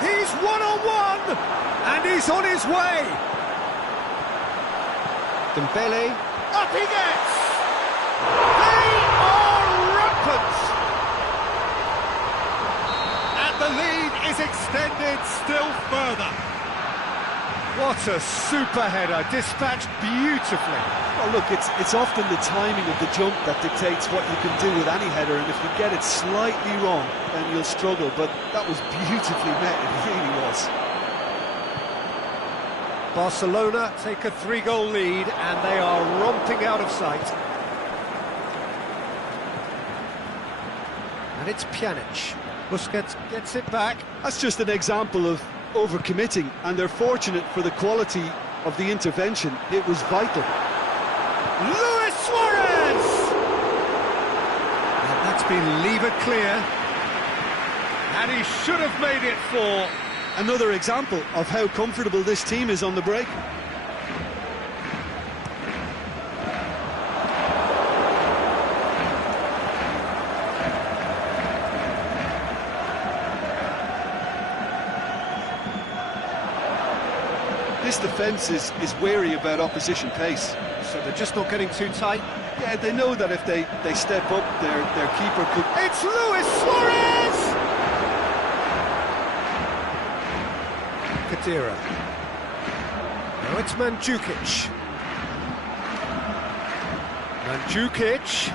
He's one-on-one! And he's on his way! Dembele. Up he gets! They are rampant! And the lead is extended still further. What a super header, dispatched beautifully. Well, look, it's often the timing of the jump that dictates what you can do with any header, and if you get it slightly wrong, then you'll struggle, but that was beautifully met, it really was. Barcelona take a 3-goal lead, and they are romping out of sight. And it's Pjanic. Busquets gets it back. That's just an example of overcommitting, and they're fortunate for the quality of the intervention. It was vital. Luis Suarez! And that's been levered clear. And he should have made it 4. Another example of how comfortable this team is on the break. This defence is wary about opposition pace. So they're just not getting too tight. Yeah, they know that if they step up, their keeper could... It's Luis Suarez! Kadira. Now it's Mandzukic. Mandzukic.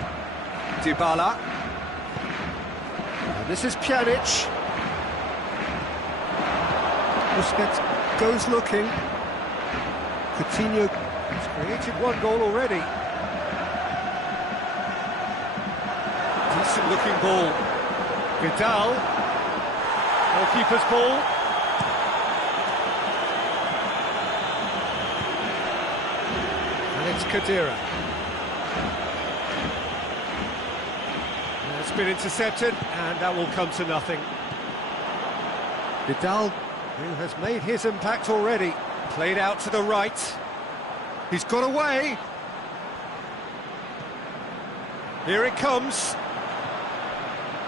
Dybala. And this is Pjanic. Busquets goes looking. Coutinho has created 1 goal already. Decent looking ball. Vidal. Goalkeeper's ball. And it's Kadira. It's been intercepted, and that will come to nothing. Vidal, who has made his impact already, played out to the right. He's got away. Here it comes.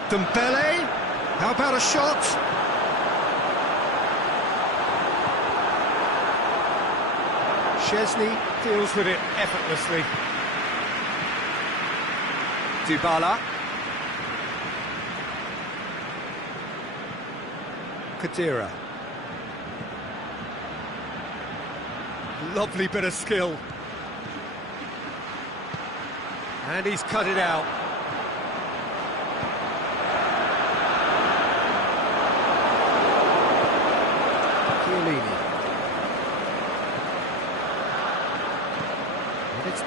Dembele. How about a shot? Chesney deals with it effortlessly. Dybala. Kadira. Lovely bit of skill. And he's cut it out.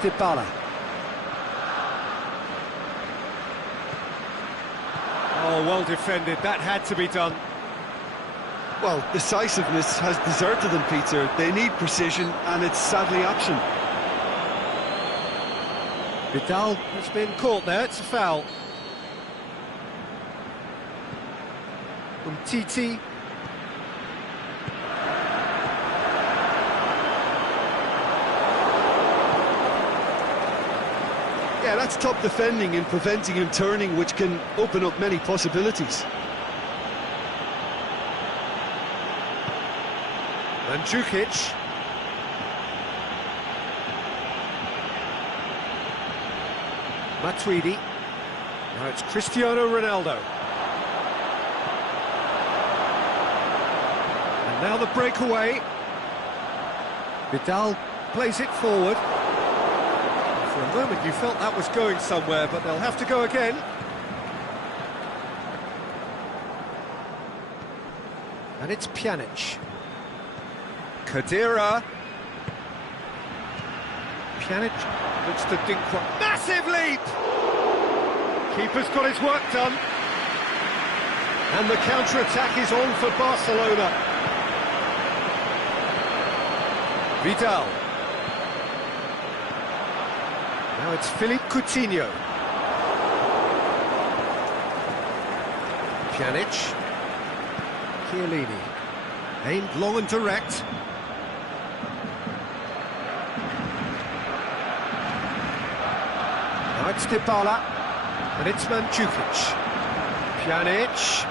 Dybala. Oh, well defended. That had to be done. Well, decisiveness has deserted them, Peter. They need precision, and it's sadly option. Vidal has been caught there. It's a foul. Titi. Yeah, that's top defending and preventing him turning, which can open up many possibilities. Mandzukic. Matuidi. Now it's Cristiano Ronaldo. And now the breakaway. Vidal plays it forward. For a moment you felt that was going somewhere, but they'll have to go again. And it's Pjanic. Khedira. Pjanic looks to dink one. Massive leap! Keeper's got his work done. And the counter-attack is on for Barcelona. Vidal. Now it's Philippe Coutinho. Pjanic. Chiellini. Aimed long and direct. Now it's Dybala. And it's Mandzukic. Pjanic.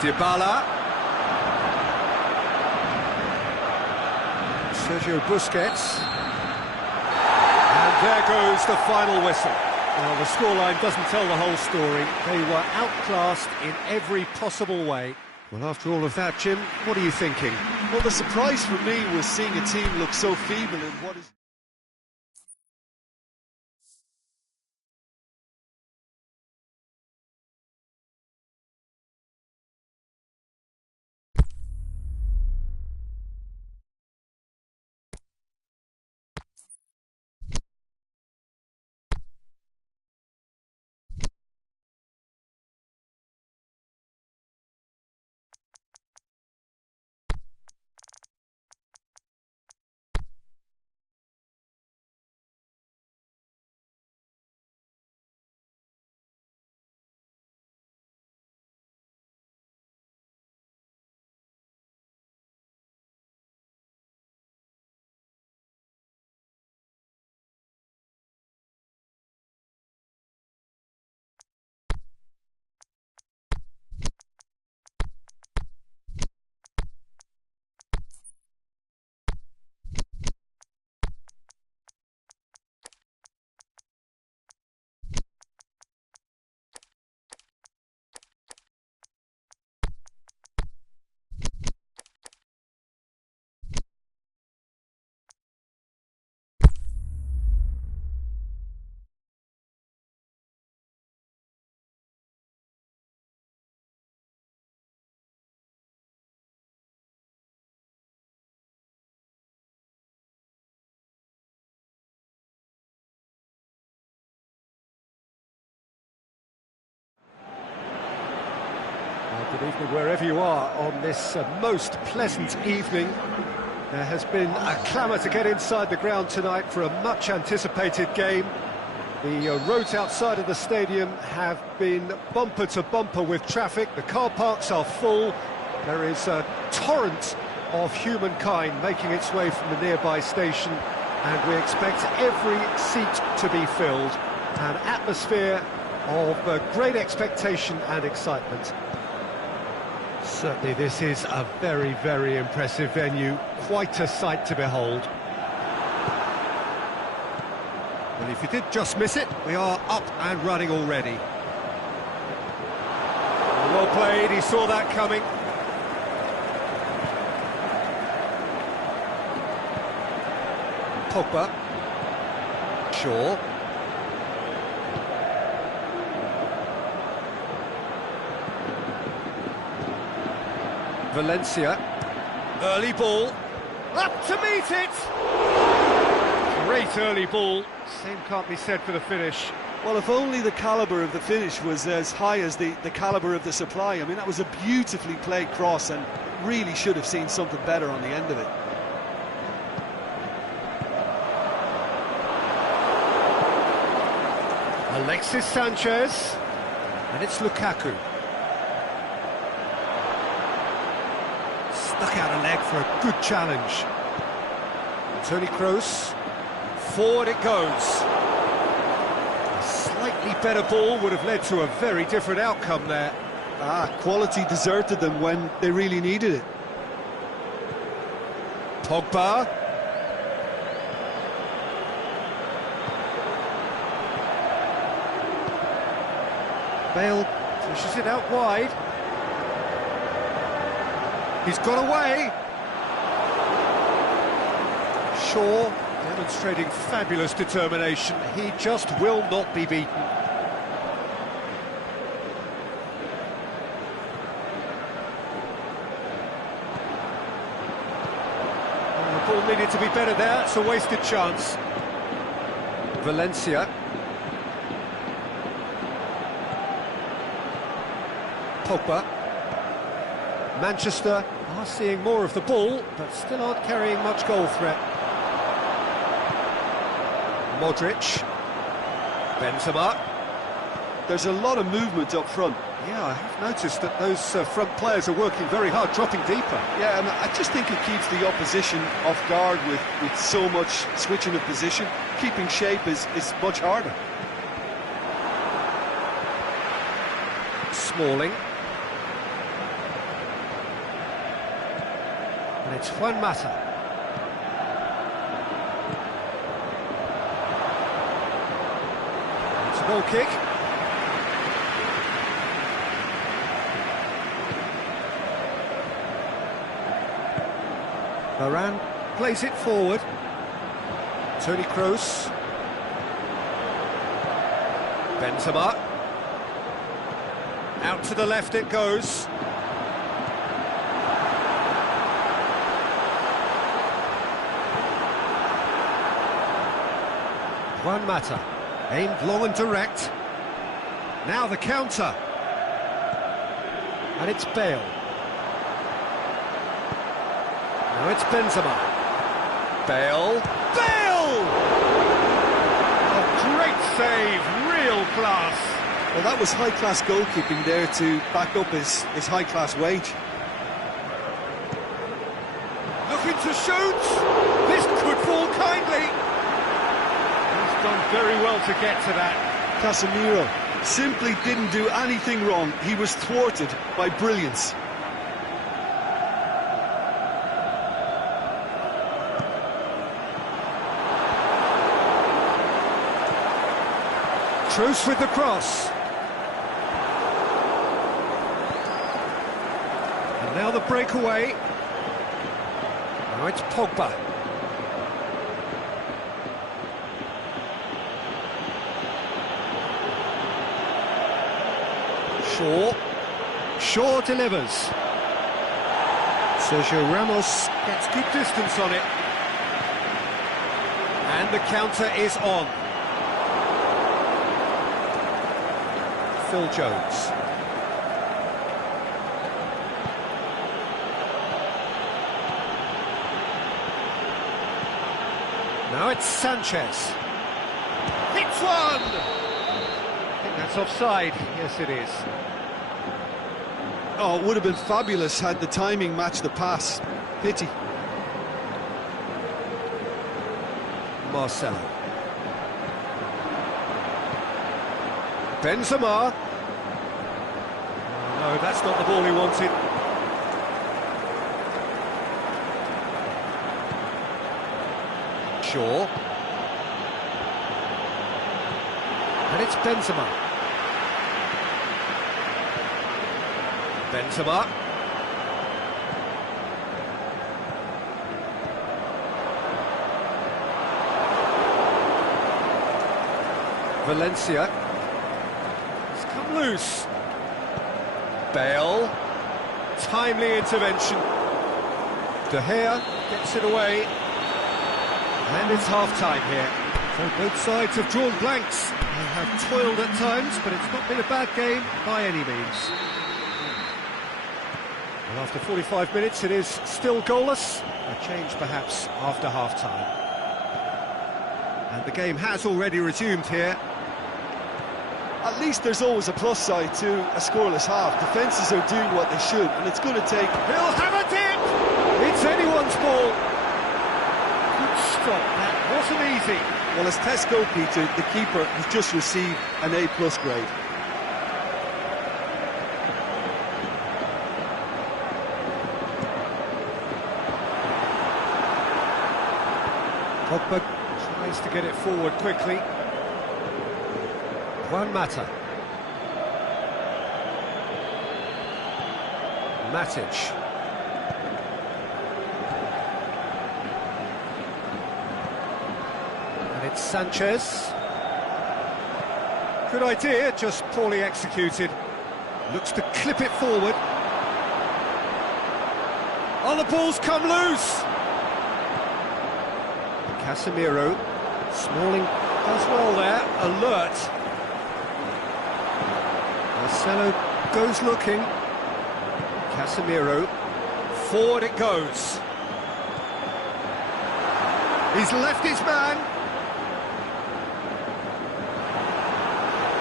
Dybala. Sergio Busquets. And there goes the final whistle. Well, the scoreline doesn't tell the whole story. They were outclassed in every possible way. Well, after all of that, Jim, what are you thinking? Well, the surprise for me was seeing a team look so feeble in what is... Good evening wherever you are on this most pleasant evening. There has been a clamour to get inside the ground tonight for a much-anticipated game. The roads outside of the stadium have been bumper to bumper with traffic. The car parks are full. There is a torrent of humankind making its way from the nearby station, and we expect every seat to be filled. An atmosphere of great expectation and excitement. Certainly this is a very, very impressive venue, quite a sight to behold. Well, if you did just miss it, we are up and running already. Well played, he saw that coming. Pogba. Shaw. Valencia, early ball, up to meet it! Great early ball. Same can't be said for the finish. Well, if only the calibre of the finish was as high as the calibre of the supply. I mean, that was a beautifully played cross and really should have seen something better on the end of it. Alexis Sanchez, and it's Lukaku. Stuck out a leg for a good challenge. Toni Kroos, forward it goes. A slightly better ball would have led to a very different outcome there. Quality deserted them when they really needed it. Pogba. Bale pushes it out wide. He's got away. Shaw demonstrating fabulous determination. He just will not be beaten. The ball needed to be better there. It's a wasted chance. Valencia. Pogba. Manchester are seeing more of the ball, but still aren't carrying much goal threat. Modric. Benzema. There's a lot of movement up front. Yeah, I have noticed that those front players are working very hard, dropping deeper. Yeah, and I just think it keeps the opposition off guard with so much switching of position. Keeping shape is much harder. Smalling. And it's Juan Mata. It's a goal kick. Varane plays it forward. Toni Kroos. Benzema. Out to the left it goes. Juan Mata, aimed long and direct. Now the counter. And it's Bale. Now it's Benzema. Bale. Bale! A great save, real class. Well, that was high-class goalkeeping there to back up his high-class wage. Looking to shoot. This could fall kindly. He's done very well to get to that. Casemiro simply didn't do anything wrong. He was thwarted by brilliance. Kroos with the cross. And now the breakaway. Now it's Pogba. Shaw delivers. Sergio Ramos gets good distance on it. And the counter is on. Phil Jones. Now it's Sanchez. Hits one! I think that's offside. Yes, it is. Oh, it would have been fabulous had the timing matched the pass. Pity. Marcelo. Benzema. No, that's not the ball he wanted. Shaw. And it's Benzema. Benzema. Valencia. It's come loose. Bale. Timely intervention. De Gea gets it away. And it's half-time here. So both sides have drawn blanks. They have toiled at times, but it's not been a bad game by any means. And after 45 minutes, it is still goalless. A change perhaps after half-time. And the game has already resumed here. At least there's always a plus side to a scoreless half. Defences are doing what they should, and it's going to take... He'll have a dip! It's anyone's ball. Good stop, that wasn't easy. Well, as tests go, Peter, the keeper has just received an A+ grade. Pogba tries to get it forward quickly. Juan Mata. Matic. And it's Sanchez. Good idea, just poorly executed. Looks to clip it forward. Oh, the ball's come loose! Casemiro. Smalling does well there, alert. Marcelo goes looking. Casemiro. Forward it goes. He's left his man.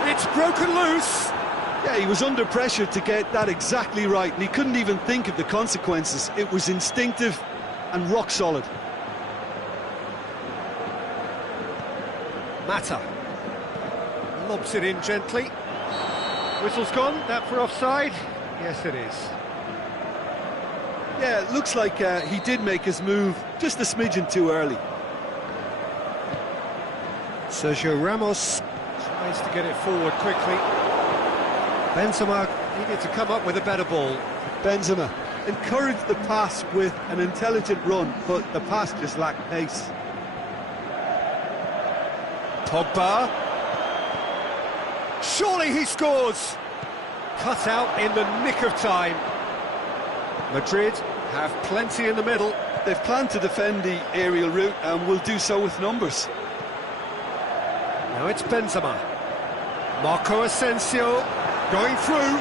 It's broken loose. Yeah, he was under pressure to get that exactly right, and he couldn't even think of the consequences. It was instinctive and rock solid. Mata lobs it in gently. Whistle's gone, that for offside? Yes, it is. Yeah, it looks like he did make his move just a smidgen too early. Sergio Ramos tries to get it forward quickly. Benzema needed to come up with a better ball. Benzema encouraged the pass with an intelligent run, but the pass just lacked pace. Pogba. Surely he scores! Cut out in the nick of time. Madrid have plenty in the middle. They've planned to defend the aerial route and will do so with numbers. Now it's Benzema. Marco Asensio going through.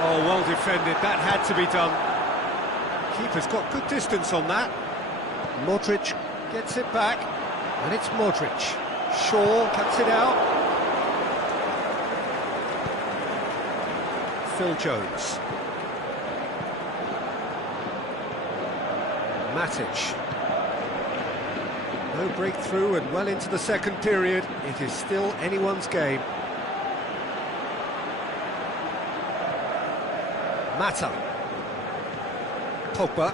Oh, well defended, that had to be done. Keeper's got good distance on that. Modric gets it back, and it's Modric. Shaw cuts it out. Phil Jones. Matic. No breakthrough and well into the second period. It is still anyone's game. Mata. Pogba.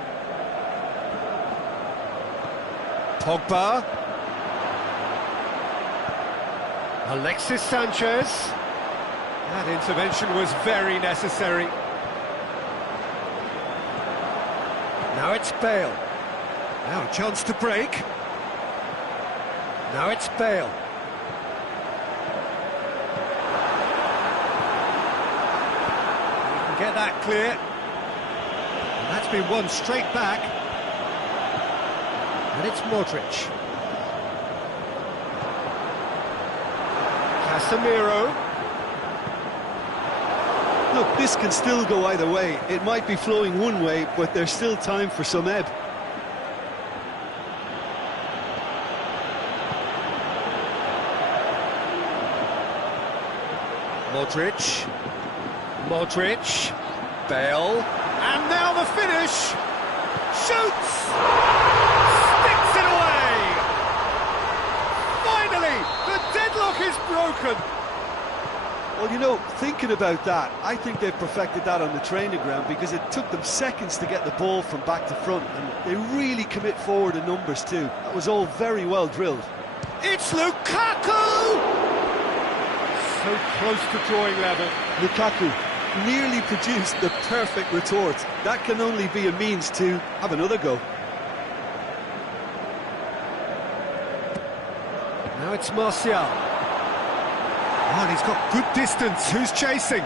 Pogba. Alexis Sanchez. That intervention was very necessary. Now it's Bale. Now a chance to break. Now it's Bale. He can get that clear. And that's been won straight back. And it's Modric. Casemiro. Look, this can still go either way. It might be flowing one way, but there's still time for some ebb. Modric. Modric. Bale. And now the finish. Shoots! Sticks it away! Finally, the deadlock is broken. Well, you know, thinking about that, I think they've perfected that on the training ground because it took them seconds to get the ball from back to front, and they really commit forward in numbers too. That was all very well drilled. It's Lukaku! So close to drawing level. Lukaku nearly produced the perfect retort. That can only be a means to have another go. Now it's Martial. Oh, and he's got good distance. Who's chasing?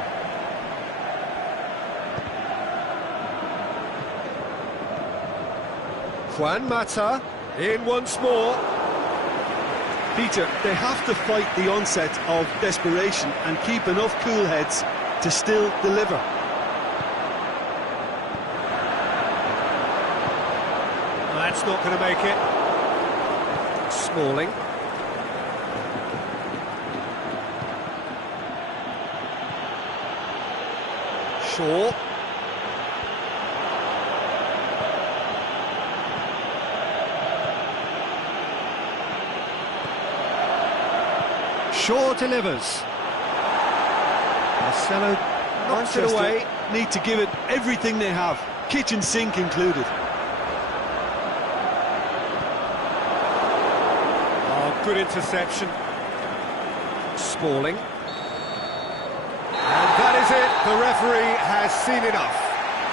Juan Mata in once more. Peter, they have to fight the onset of desperation and keep enough cool heads to still deliver. That's not going to make it. Smalling. Shaw. Shaw delivers. Marcelo knocks it away. Need to give it everything they have, kitchen sink included. Oh, good interception. Smalling. And that is it. The referee has seen enough.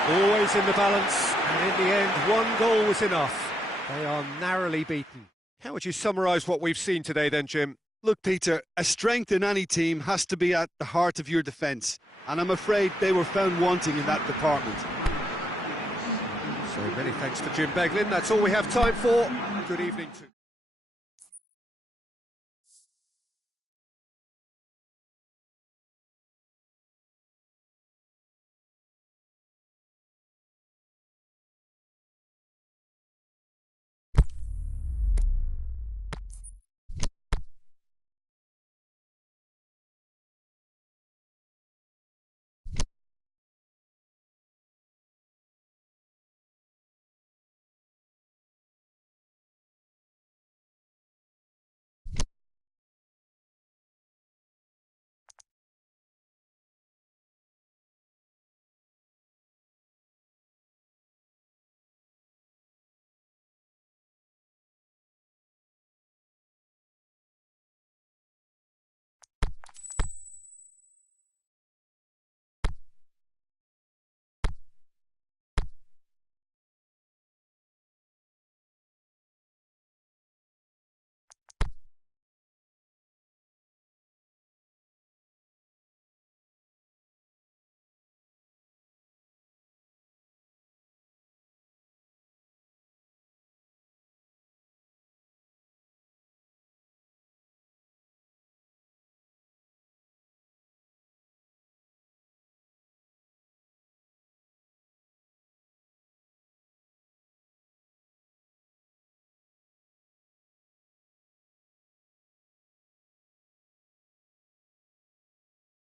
Always in the balance, and in the end, one goal was enough. They are narrowly beaten. How would you summarise what we've seen today then, Jim? Look, Peter, a strength in any team has to be at the heart of your defence, and I'm afraid they were found wanting in that department. So many thanks to Jim Beglin. That's all we have time for. Good evening to